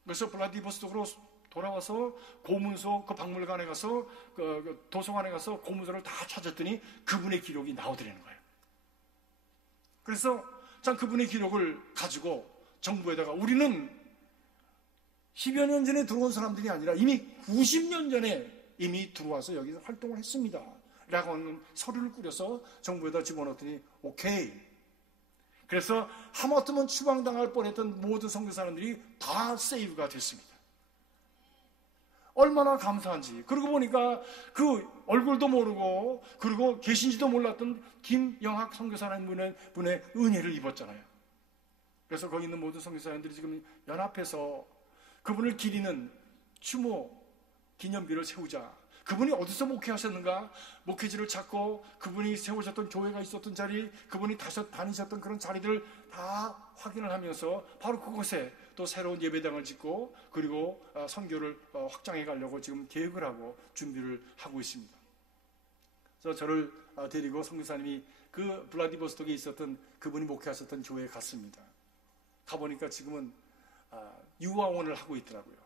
그래서 블라디보스톡으로 돌아와서 고문소 그 박물관에 가서 그 도서관에 가서 고문서를 다 찾았더니 그분의 기록이 나오더라는 거예요. 그래서 참 그분의 기록을 가지고 정부에다가 우리는 10여 년 전에 들어온 사람들이 아니라 이미 90년 전에 이미 들어와서 여기서 활동을 했습니다. 라고 하는 서류를 꾸려서 정부에다 집어넣더니 오케이. 그래서 하마터면 추방당할 뻔했던 모든 선교사님들이 다 세이브가 됐습니다. 얼마나 감사한지. 그러고 보니까 그 얼굴도 모르고 그리고 계신지도 몰랐던 김영학 선교사라는 분의 은혜를 입었잖아요. 그래서 거기 있는 모든 선교사님들이 지금 연합해서 그분을 기리는 추모 기념비를 세우자. 그분이 어디서 목회하셨는가? 목회지를 찾고 그분이 세우셨던 교회가 있었던 자리, 그분이 다니셨던 그런 자리들 다 확인을 하면서 바로 그곳에 또 새로운 예배당을 짓고 그리고 선교를 확장해 가려고 지금 계획을 하고 준비를 하고 있습니다. 그래서 저를 데리고 선교사님이 그 블라디보스톡에 있었던 그분이 목회하셨던 교회에 갔습니다. 가보니까 지금은 유아원을 하고 있더라고요.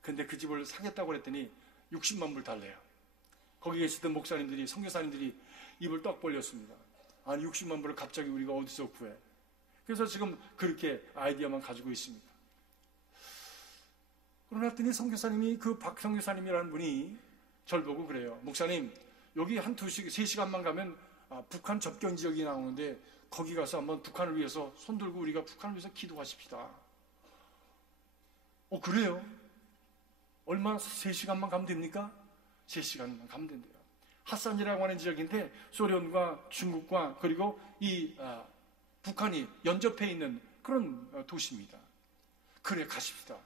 근데 그 집을 사겠다고 그랬더니 60만 불 달래요. 거기 계시던 목사님들이, 선교사님들이 입을 떡 벌렸습니다. 아니 60만 불을 갑자기 우리가 어디서 구해? 그래서 지금 그렇게 아이디어만 가지고 있습니다. 그러더니 선교사님이 그 박 선교사님이라는 분이 절 보고 그래요. 목사님 여기 한 3시간만 가면 북한 접경 지역이 나오는데 거기 가서 한번 북한을 위해서 손 들고 우리가 북한을 위해서 기도하십시다. 그래요? 얼마 3시간만 가면 됩니까? 3시간만 가면 된대요. 핫산이라고 하는 지역인데 소련과 중국과 그리고 이 북한이 연접해 있는 그런 도시입니다. 그래 가십시다.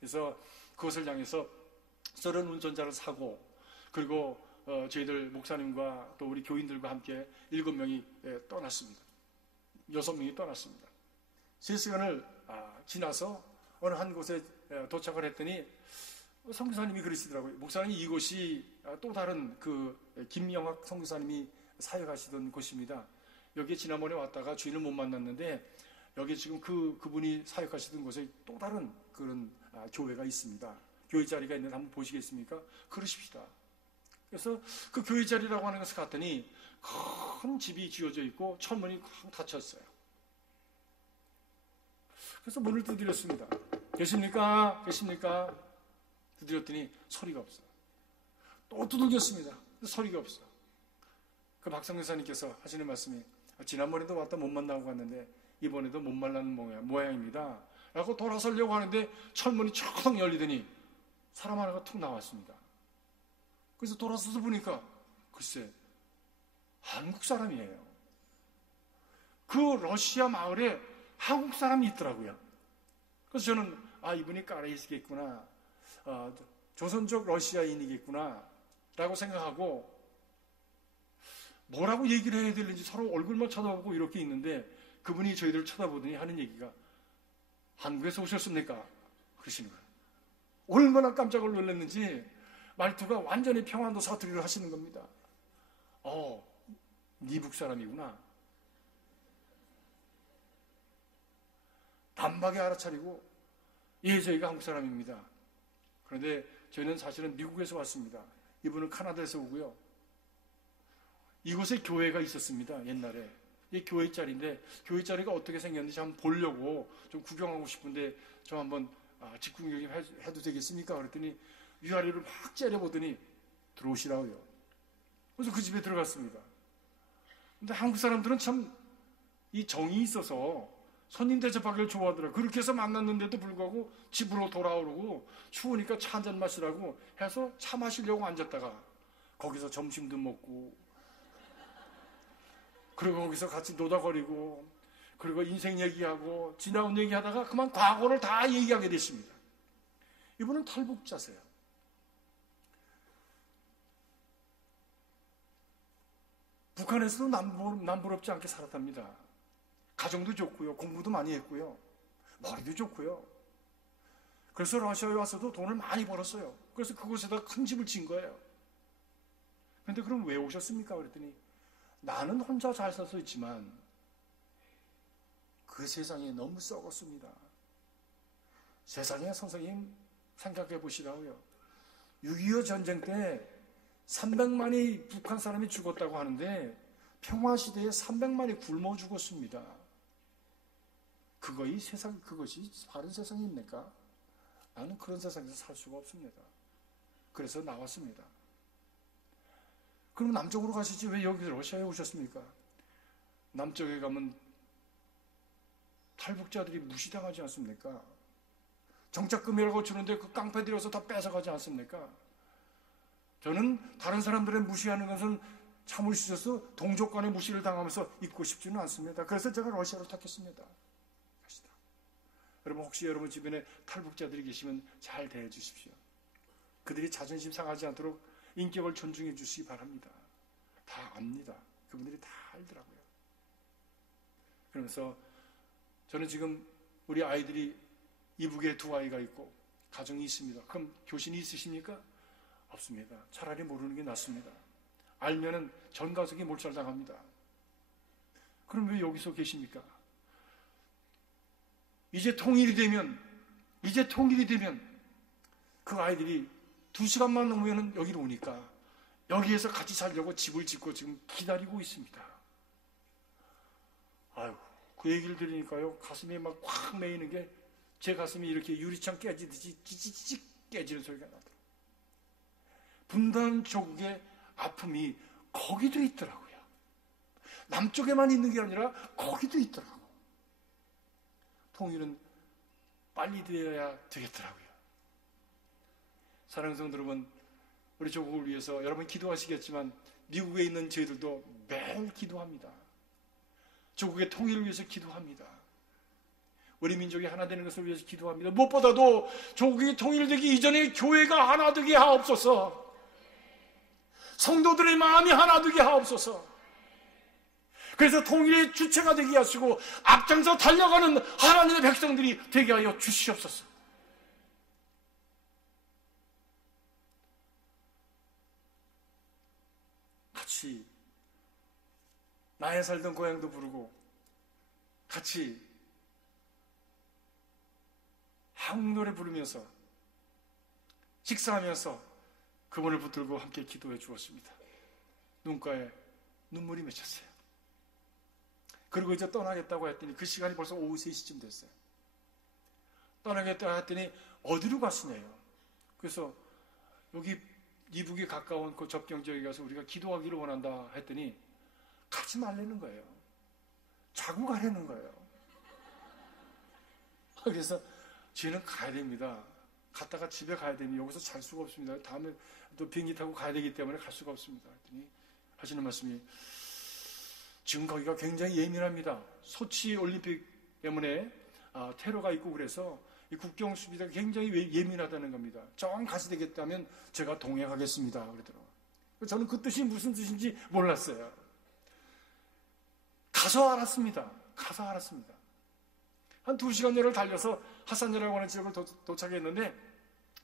그래서 그것을 향해서 소련 운전자를 사고 그리고 저희들 목사님과 또 우리 교인들과 함께 7명이 떠났습니다. 6명이 떠났습니다. 3시간을 지나서 어느 한 곳에 도착을 했더니 선교사님이 그러시더라고요. 목사님 이곳이 또 다른 그 김영학 선교사님이 사역하시던 곳입니다. 여기 지난번에 왔다가 주인을 못 만났는데 여기 지금 그분이 사역하시던 곳에 또 다른 그런 교회가 있습니다. 교회 자리가 있는데 한번 보시겠습니까? 그러십시다. 그래서 그 교회 자리라고 하는 것을 갔더니 큰 집이 지어져 있고 철문이 쾅 닫혔어요. 그래서 문을 두드렸습니다. 계십니까? 계십니까? 두드렸더니 소리가 없어요. 또 두들겼습니다. 소리가 없어요. 그 박성교사님께서 하시는 말씀이 지난번에도 왔다 못 만나고 갔는데 이번에도 못 만나는 모양입니다. 라고 돌아서려고 하는데 철문이 척 열리더니 사람 하나가 툭 나왔습니다. 그래서 돌아서서 보니까 글쎄 한국 사람이에요. 그 러시아 마을에 한국 사람이 있더라고요. 그래서 저는 이분이 까레이시겠구나. 조선족 러시아인이겠구나 라고 생각하고 뭐라고 얘기를 해야 되는지 서로 얼굴만 쳐다보고 이렇게 있는데 그분이 저희들을 쳐다보더니 하는 얘기가 한국에서 오셨습니까? 그러시는 거예요. 얼마나 깜짝 놀랐는지 말투가 완전히 평안도 사투리를 하시는 겁니다. 미국 사람이구나. 단박에 알아차리고, 예, 저희가 한국 사람입니다. 그런데 저희는 사실은 미국에서 왔습니다. 이분은 카나다에서 오고요. 이곳에 교회가 있었습니다. 옛날에. 이 교회 자리인데, 교회 자리가 어떻게 생겼는지 한번 보려고 좀 구경하고 싶은데, 좀 한번 직구경 해도 되겠습니까? 그랬더니 위아래를 막 째려보더니 들어오시라고요. 그래서 그 집에 들어갔습니다. 근데 한국 사람들은 참 이 정이 있어서 손님 대접하기를 좋아하더라고요. 그렇게 해서 만났는데도 불구하고 집으로 돌아오고 추우니까 차 한잔 마시라고 해서 차 마시려고 앉았다가 거기서 점심도 먹고, 그리고 거기서 같이 노닥거리고, 그리고 인생 얘기하고 지나온 얘기하다가 그만 과거를 다 얘기하게 됐습니다. 이분은 탈북자세요. 북한에서도 남부럽지 않게 살았답니다. 가정도 좋고요, 공부도 많이 했고요, 머리도 좋고요. 그래서 러시아에 와서도 돈을 많이 벌었어요. 그래서 그곳에다 큰 집을 지은 거예요. 그런데 그럼 왜 오셨습니까? 그랬더니 나는 혼자 잘 살 수 있지만 그 세상이 너무 썩었습니다. 세상에 선생님 생각해 보시라고요. 6.25 전쟁 때 300만이 북한 사람이 죽었다고 하는데 평화시대에 300만이 굶어 죽었습니다. 그것이 바른 세상입니까? 나는 그런 세상에서 살 수가 없습니다. 그래서 나왔습니다. 그럼 남쪽으로 가시지 왜 여기 러시아에 오셨습니까? 남쪽에 가면 탈북자들이 무시당하지 않습니까? 정착금이라고 주는데 그 깡패 들여서 다 뺏어가지 않습니까? 저는 다른 사람들의 무시하는 것은 참을 수 있어서 동족 간의 무시를 당하면서 있고 싶지는 않습니다. 그래서 제가 러시아를 택했습니다. 여러분, 혹시 여러분 주변에 탈북자들이 계시면 잘 대해 주십시오. 그들이 자존심 상하지 않도록 인격을 존중해 주시기 바랍니다. 다 압니다. 그분들이 다 알더라고요. 그러면서 저는 지금 우리 아이들이 이북에 2아이가 있고 가정이 있습니다. 그럼 교신이 있으십니까? 없습니다. 차라리 모르는 게 낫습니다. 알면은 전 가족이 몰살당합니다. 그럼 왜 여기서 계십니까? 이제 통일이 되면 그 아이들이 2시간만 넘으면 여기로 오니까 여기에서 같이 살려고 집을 짓고 지금 기다리고 있습니다. 아유, 그 얘기를 들으니까요, 가슴이 막 확 메이는 게 제 가슴이 이렇게 유리창 깨지듯이 찌찌찌 깨지는 소리가 나더라고요. 분단 조국의 아픔이 거기도 있더라고요. 남쪽에만 있는 게 아니라 거기도 있더라고요. 통일은 빨리 되어야 되겠더라고요. 사랑하는 성도 여러분, 우리 조국을 위해서 여러분 기도하시겠지만 미국에 있는 저희들도 매일 기도합니다. 조국의 통일을 위해서 기도합니다. 우리 민족이 하나 되는 것을 위해서 기도합니다. 무엇보다도 조국이 통일되기 이전에 교회가 하나 되게 하옵소서. 성도들의 마음이 하나 되게 하옵소서. 그래서 통일의 주체가 되게 하시고 앞장서 달려가는 하나님의 백성들이 되게 하여 주시옵소서. 같이 나의 살던 고향도 부르고 같이 한국 노래 부르면서 식사하면서 그분을 붙들고 함께 기도해 주었습니다. 눈가에 눈물이 맺혔어요. 그리고 이제 떠나겠다고 했더니 그 시간이 벌써 오후 3시쯤 됐어요. 떠나겠다고 했더니 어디로 갔으냐요. 그래서 여기 이북이 가까운 그 접경 지역에 가서 우리가 기도하기를 원한다 했더니 가지 말라는 거예요. 자고 가라는 거예요. 그래서 저희는 가야 됩니다. 갔다가 집에 가야 되니 여기서 잘 수가 없습니다. 다음에 또 비행기 타고 가야 되기 때문에 갈 수가 없습니다. 했더니 하시는 말씀이 지금 거기가 굉장히 예민합니다. 소치 올림픽 때문에 테러가 있고 그래서 이 국경 수비가 굉장히 예민하다는 겁니다. 정 가시 되겠다면 제가 동행하겠습니다. 그러더라고요. 저는 그 뜻이 무슨 뜻인지 몰랐어요. 가서 알았습니다. 한 2시간여를 달려서 하산이라고 하는 지역을 도착했는데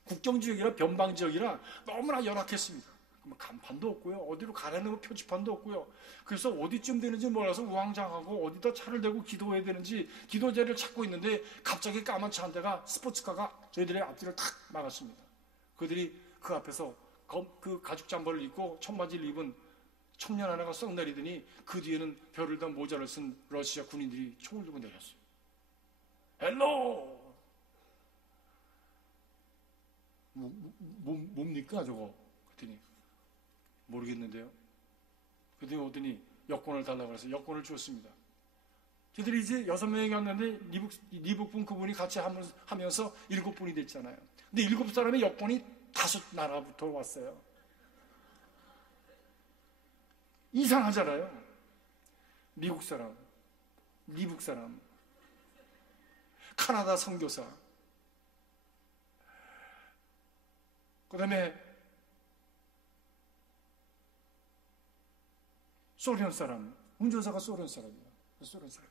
국경지역이라 변방지역이라 너무나 열악했습니다. 간판도 없고요. 어디로 가라는 표지판도 없고요. 그래서 어디쯤 되는지 몰라서 우왕좌왕하고 어디다 차를 대고 기도해야 되는지 기도자를 찾고 있는데 갑자기 까만 차 한 대가 스포츠카가 저희들의 앞뒤를 탁 막았습니다. 그들이 그 앞에서 그 가죽 잠바를 입고 청바지를 입은 청년 하나가 썩 내리더니 그 뒤에는 별을 단 모자를 쓴 러시아 군인들이 총을 들고 내렸어요. 헬로! 뭡니까 저거? 그랬더니 모르겠는데요. 그랬더니 오더니 여권을 달라고 해서 여권을 주었습니다. 저희들이 이제 6명이 갔는데 리북분 그분이 같이 하면서 7분이 됐잖아요. 근데 7사람의 여권이 5나라부터 왔어요. 이상하잖아요. 미국 사람, 미국 사람, 카나다 선교사, 그 다음에 소련 사람, 운전사가 소련 사람이에요. 소련 사람.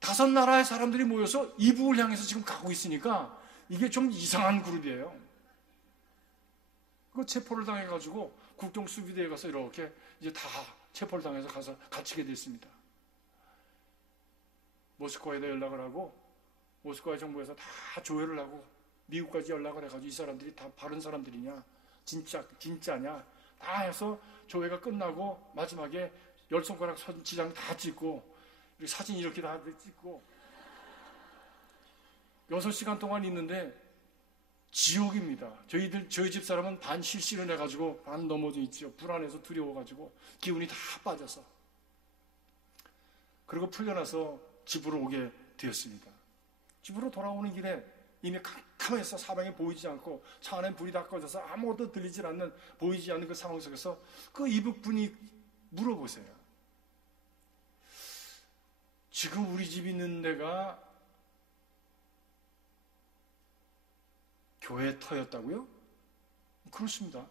5나라의 사람들이 모여서 이북을 향해서 지금 가고 있으니까 이게 좀 이상한 그룹이에요. 그 체포를 당해가지고 국경수비대에 가서 이렇게 이제 다 체포를 당해서 가서 갇히게 됐습니다. 모스크바에다 연락을 하고 모스크바 정부에서 다 조회를 하고 미국까지 연락을 해가지고 이 사람들이 다 바른 사람들이냐 진짜냐 다 해서 조회가 끝나고 마지막에 10손가락 지장 다 찍고 사진 이렇게 다 찍고 6시간 동안 있는데 지옥입니다. 저희 집 사람은 반 실신을 해가지고 반 넘어져 있죠. 불안해서 두려워가지고 기운이 다 빠져서. 그리고 풀려나서 집으로 오게 되었습니다. 집으로 돌아오는 길에 이미 캄캄해서 사방에 보이지 않고 차 안에 불이 다 꺼져서 아무것도 들리지 않는 보이지 않는 그 상황 속에서 그 이북분이 물어보세요. 지금 우리 집 있는 데가 교회 터였다고요? 그렇습니다.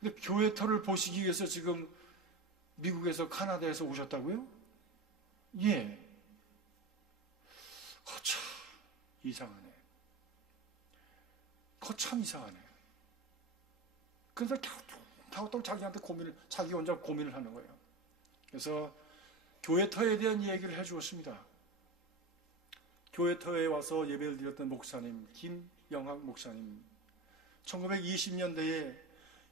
근데 교회 터를 보시기 위해서 지금 미국에서 카나다에서 오셨다고요? 예. 거참 이상하네. 거참 이상하네. 그래서 또 자기한테 자기 혼자 고민을 하는 거예요. 그래서 교회 터에 대한 얘기를 해주었습니다. 교회 터에 와서 예배를 드렸던 목사님, 김영학 목사님. 1920년대에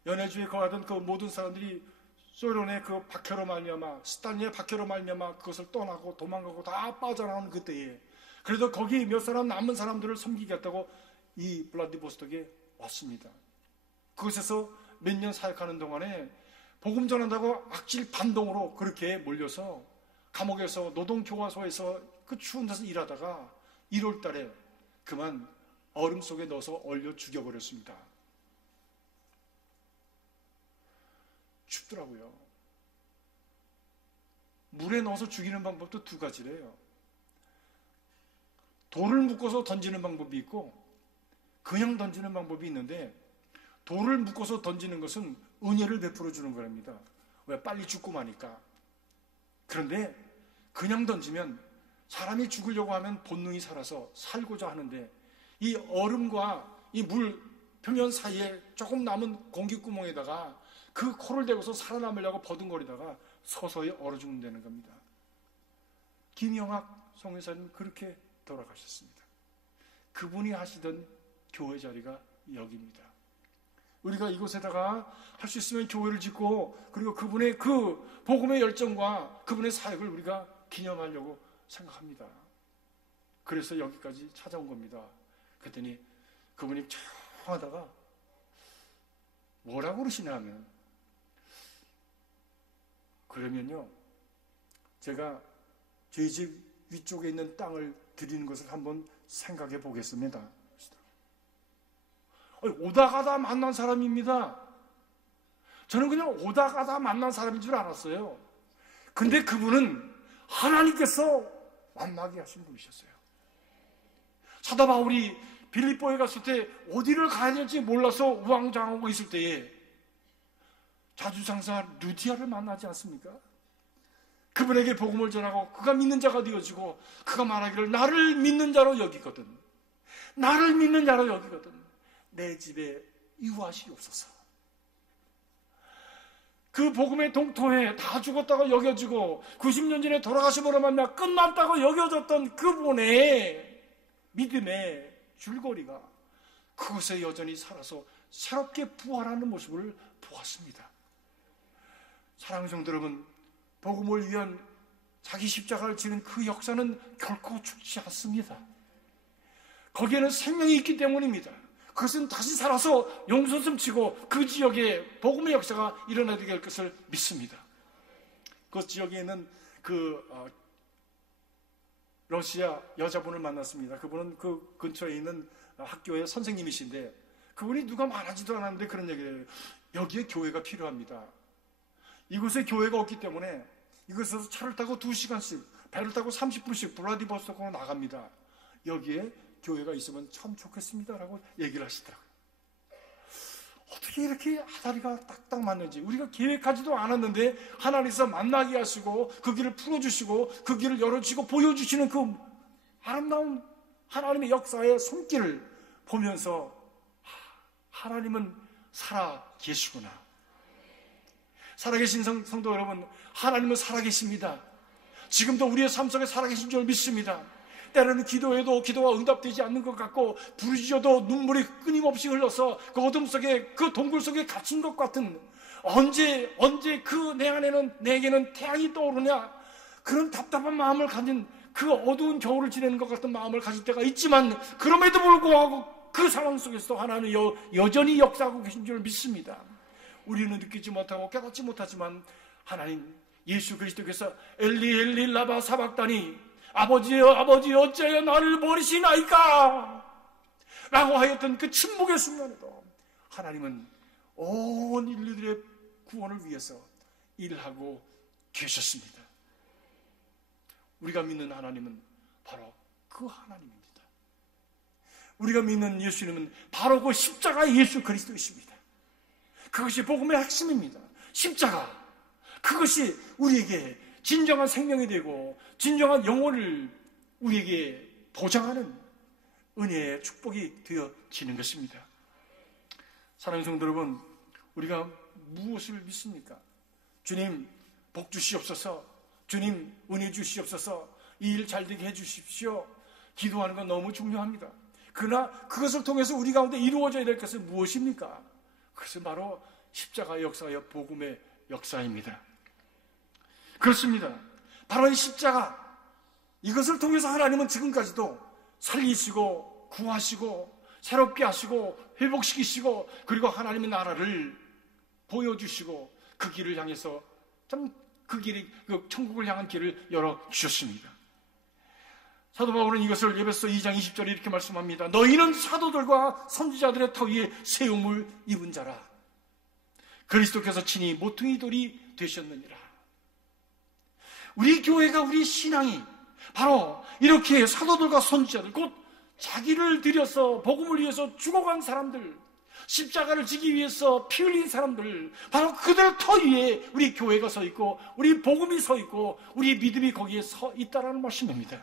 연해주에 거하던 그 모든 사람들이 소련의 그 박해로 말미암아, 스탈린의 박해로 말미암아 그것을 떠나고 도망가고 다 빠져나오는 그때에 그래도 거기 몇 사람 남은 사람들을 섬기겠다고 이 블라디보스톡에 왔습니다. 그곳에서 몇 년 사역하는 동안에 복음 전한다고 악질 반동으로 그렇게 몰려서 감옥에서 노동교화소에서 그 추운 데서 일하다가 1월 달에 그만 얼음 속에 넣어서 얼려 죽여버렸습니다. 춥더라고요. 물에 넣어서 죽이는 방법도 2가지래요. 돌을 묶어서 던지는 방법이 있고 그냥 던지는 방법이 있는데 돌을 묶어서 던지는 것은 은혜를 베풀어 주는 거랍니다. 왜? 빨리 죽고 마니까. 그런데 그냥 던지면 사람이 죽으려고 하면 본능이 살아서 살고자 하는데 이 얼음과 이 물 표면 사이에 조금 남은 공기구멍에다가 그 코를 대고서 살아남으려고 버둥거리다가 서서히 얼어 죽는다는 겁니다. 김영학 성회사님 그렇게 돌아가셨습니다. 그분이 하시던 교회 자리가 여기입니다. 우리가 이곳에다가 할 수 있으면 교회를 짓고 그리고 그분의 그 복음의 열정과 그분의 사역을 우리가 기념하려고 생각합니다. 그래서 여기까지 찾아온 겁니다. 그랬더니 그분이 쭉 하다가 뭐라고 그러시냐 하면 그러면요 제가 저희 집 위쪽에 있는 땅을 드리는 것을 한번 생각해 보겠습니다. 오다 가다 만난 사람입니다. 저는 그냥 오다 가다 만난 사람인 줄 알았어요. 근데 그분은 하나님께서 만나게 하신 분이셨어요. 사도 바울이 빌립보에 갔을 때 어디를 가야 될지 몰라서 우왕좌왕하고 있을 때에 자주상사 루디아를 만나지 않습니까? 그분에게 복음을 전하고 그가 믿는 자가 되어지고 그가 말하기를 나를 믿는 자로 여기거든, 나를 믿는 자로 여기거든 내 집에 유하시옵소서. 그 복음의 동토에 다 죽었다고 여겨지고 90년 전에 돌아가심으로 말미암아 끝났다고 여겨졌던 그분의 믿음의 줄거리가 그곳에 여전히 살아서 새롭게 부활하는 모습을 보았습니다. 사랑하는 성도 여러분, 복음을 위한 자기 십자가를 지는 그 역사는 결코 죽지 않습니다. 거기에는 생명이 있기 때문입니다. 그것은 다시 살아서 용솟음치고 그 지역에 복음의 역사가 일어나게 될 것을 믿습니다. 그 지역에 있는 러시아 여자분을 만났습니다. 그분은 그 근처에 있는 학교의 선생님이신데 그분이 누가 말하지도 않았는데 그런 얘기를 해요. 여기에 교회가 필요합니다. 이곳에 교회가 없기 때문에 이곳에서 차를 타고 2시간씩, 배를 타고 30분씩 블라디보스토크로 나갑니다. 여기에 교회가 있으면 참 좋겠습니다라고 얘기를 하시더라고요. 어떻게 이렇게 아다리가 딱딱 맞는지, 우리가 계획하지도 않았는데 하나님께서 만나게 하시고 그 길을 풀어주시고 그 길을 열어주시고 보여주시는 그 아름다운 하나님의 역사의 손길을 보면서 하나님은 살아 계시구나. 살아계신 성도 여러분, 하나님은 살아계십니다. 지금도 우리의 삶 속에 살아계신 줄 믿습니다. 때로는 기도해도 기도가 응답되지 않는 것 같고 부르짖어도 눈물이 끊임없이 흘러서 그 어둠 속에, 그 동굴 속에 갇힌 것 같은, 언제 그 내 안에는 내게는 태양이 떠오르냐, 그런 답답한 마음을 가진, 그 어두운 겨울을 지내는 것 같은 마음을 가질 때가 있지만 그럼에도 불구하고 그 상황 속에서도 하나님은 여전히 역사하고 계신 줄 믿습니다. 우리는 느끼지 못하고 깨닫지 못하지만 하나님 예수 그리스도께서 엘리 엘리 라바 사박다니, 아버지여 아버지여 어찌하여 나를 버리시나이까 라고 하였던 그 침묵의 순간에도 하나님은 온 인류들의 구원을 위해서 일하고 계셨습니다. 우리가 믿는 하나님은 바로 그 하나님입니다. 우리가 믿는 예수님은 바로 그 십자가 예수 그리스도이십니다. 그것이 복음의 핵심입니다. 십자가, 그것이 우리에게 진정한 생명이 되고 진정한 영혼을 우리에게 보장하는 은혜의 축복이 되어지는 것입니다. 사랑하는 성도 여러분, 우리가 무엇을 믿습니까? 주님 복 주시옵소서, 주님 은혜 주시옵소서, 이 일 잘되게 해주십시오. 기도하는 건 너무 중요합니다. 그러나 그것을 통해서 우리 가운데 이루어져야 될 것은 무엇입니까? 그것은 바로 십자가의 역사여 복음의 역사입니다. 그렇습니다. 바로 이 십자가, 이것을 통해서 하나님은 지금까지도 살리시고 구하시고 새롭게 하시고 회복시키시고 그리고 하나님의 나라를 보여주시고 그 길을 향해서 참 그 길이, 그 천국을 향한 길을 열어주셨습니다. 사도 바울은 이것을 에베소 2장 20절에 이렇게 말씀합니다. 너희는 사도들과 선지자들의 터 위에 세움을 입은 자라. 그리스도께서 친히 모퉁이 돌이 되셨느니라. 우리 교회가, 우리 신앙이 바로 이렇게 사도들과 선지자들, 곧 자기를 들여서 복음을 위해서 죽어간 사람들, 십자가를 지기 위해서 피 흘린 사람들, 바로 그들 터 위에 우리 교회가 서 있고 우리 복음이 서 있고 우리 믿음이 거기에 서 있다라는 말씀입니다.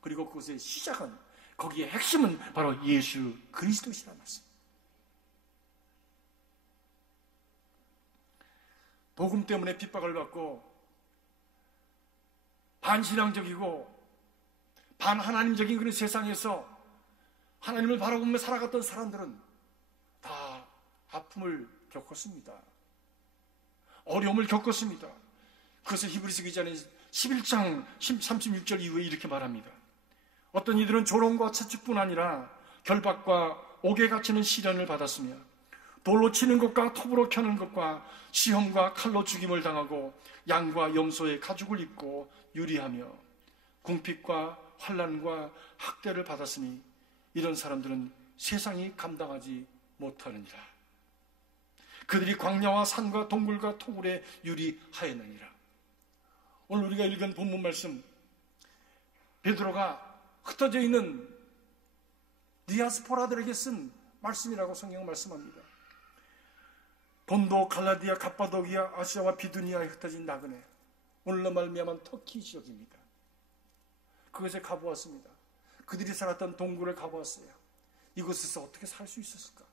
그리고 그것의 시작은, 거기에 핵심은 바로 예수 그리스도시라는 말씀. 복음 때문에 핍박을 받고 반신앙적이고 반하나님적인 그런 세상에서 하나님을 바라보며 살아갔던 사람들은 다 아픔을 겪었습니다. 어려움을 겪었습니다. 그것을 히브리서 기자는 11장 36절 이후에 이렇게 말합니다. 어떤 이들은 조롱과 채찍뿐 아니라 결박과 옥에 갇히는 시련을 받았으며 돌로 치는 것과 톱으로 켜는 것과 시험과 칼로 죽임을 당하고 양과 염소의 가죽을 입고 유리하며 궁핍과 환난과 학대를 받았으니 이런 사람들은 세상이 감당하지 못하느니라. 그들이 광야와 산과 동굴과 토굴에 유리하였느니라. 오늘 우리가 읽은 본문 말씀, 베드로가 흩어져 있는 디아스포라들에게 쓴 말씀이라고 성경은 말씀합니다. 본도, 갈라디아, 갑바도기아, 아시아와 비두니아에 흩어진 나그네, 오늘로 말미암은 터키 지역입니다. 그것에 가보았습니다. 그들이 살았던 동굴을 가보았어요. 이곳에서 어떻게 살 수 있었을까?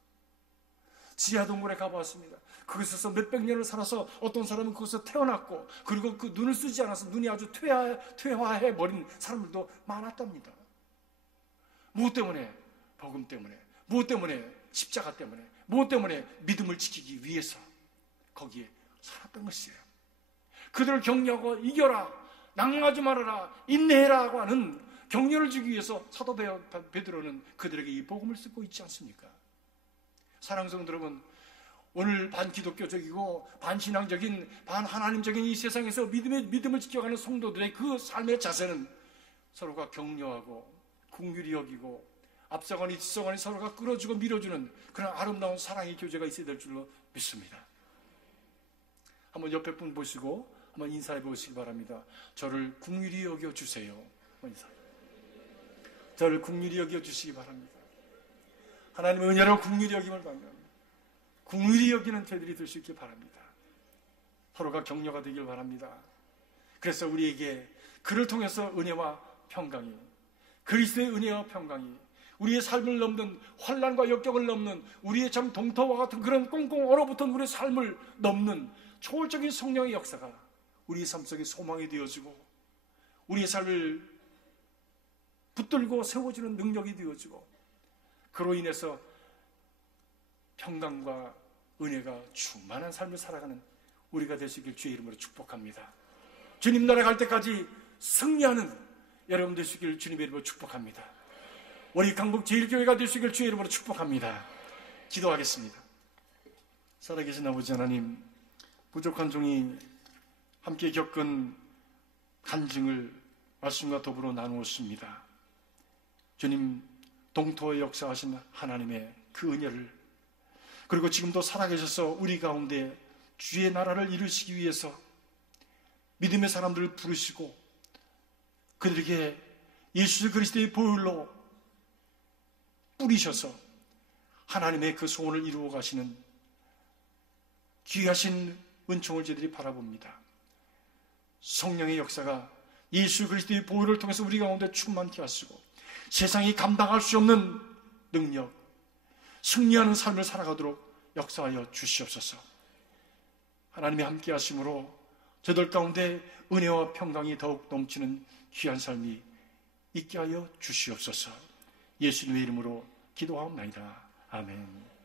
지하 동굴에 가보았습니다. 그곳에서 몇백 년을 살아서 어떤 사람은 그곳에서 태어났고, 그리고 그 눈을 쓰지 않아서 눈이 아주 퇴화해 버린 사람들도 많았답니다. 무엇 때문에? 복음 때문에. 무엇 때문에? 십자가 때문에. 무엇 때문에? 믿음을 지키기 위해서 거기에 살았던 것이에요. 그들을 격려하고 이겨라, 낭망하지 말아라, 인내해라고 하는 격려를 주기 위해서 사도 베드로는 그들에게 이 복음을 쓰고 있지 않습니까? 사랑하는 성도 여러분, 오늘 반기독교적이고 반신앙적인 반하나님적인 이 세상에서 믿음을 지켜가는 성도들의 그 삶의 자세는 서로가 격려하고 긍휼히 여기고 앞서가니 뒤서가니 서로가 끌어주고 밀어주는 그런 아름다운 사랑의 교제가 있어야 될 줄로 믿습니다. 한번 옆에 분 보시고 한번 인사해 보시기 바랍니다. 저를 긍휼히 여겨주세요. 저를 긍휼히 여겨주시기 바랍니다. 하나님의 은혜로 긍휼히 여김을 받는 긍휼히 여기는 저희들이 될 수 있길 바랍니다. 서로가 격려가 되길 바랍니다. 그래서 우리에게 그를 통해서 은혜와 평강이, 그리스도의 은혜와 평강이 우리의 삶을 넘는, 환난과 역경을 넘는, 우리의 참 동터와 같은 그런 꽁꽁 얼어붙은 우리의 삶을 넘는 초월적인 성령의 역사가 우리의 삶 속에 소망이 되어지고 우리의 삶을 붙들고 세워주는 능력이 되어지고, 그로 인해서 평강과 은혜가 충만한 삶을 살아가는 우리가 되시길 주의 이름으로 축복합니다. 주님 나라 갈 때까지 승리하는 여러분 되시길 주님의 이름으로 축복합니다. 우리 강북 제일교회가 되시길 주의 이름으로 축복합니다. 기도하겠습니다. 살아계신 아버지 하나님, 부족한 종이 함께 겪은 간증을 말씀과 더불어 나누었습니다. 주님, 동토에 역사하신 하나님의 그 은혜를, 그리고 지금도 살아계셔서 우리 가운데 주의 나라를 이루시기 위해서 믿음의 사람들을 부르시고 그들에게 예수 그리스도의 보혈로 뿌리셔서 하나님의 그 소원을 이루어 가시는 귀하신 은총을 저희들이 바라봅니다. 성령의 역사가 예수 그리스도의 보혈을 통해서 우리 가운데 충만케 하시고 세상이 감당할 수 없는 능력, 승리하는 삶을 살아가도록 역사하여 주시옵소서. 하나님이 함께 하심으로 저들 가운데 은혜와 평강이 더욱 넘치는 귀한 삶이 있게 하여 주시옵소서. 예수님의 이름으로 기도하옵나이다. 아멘.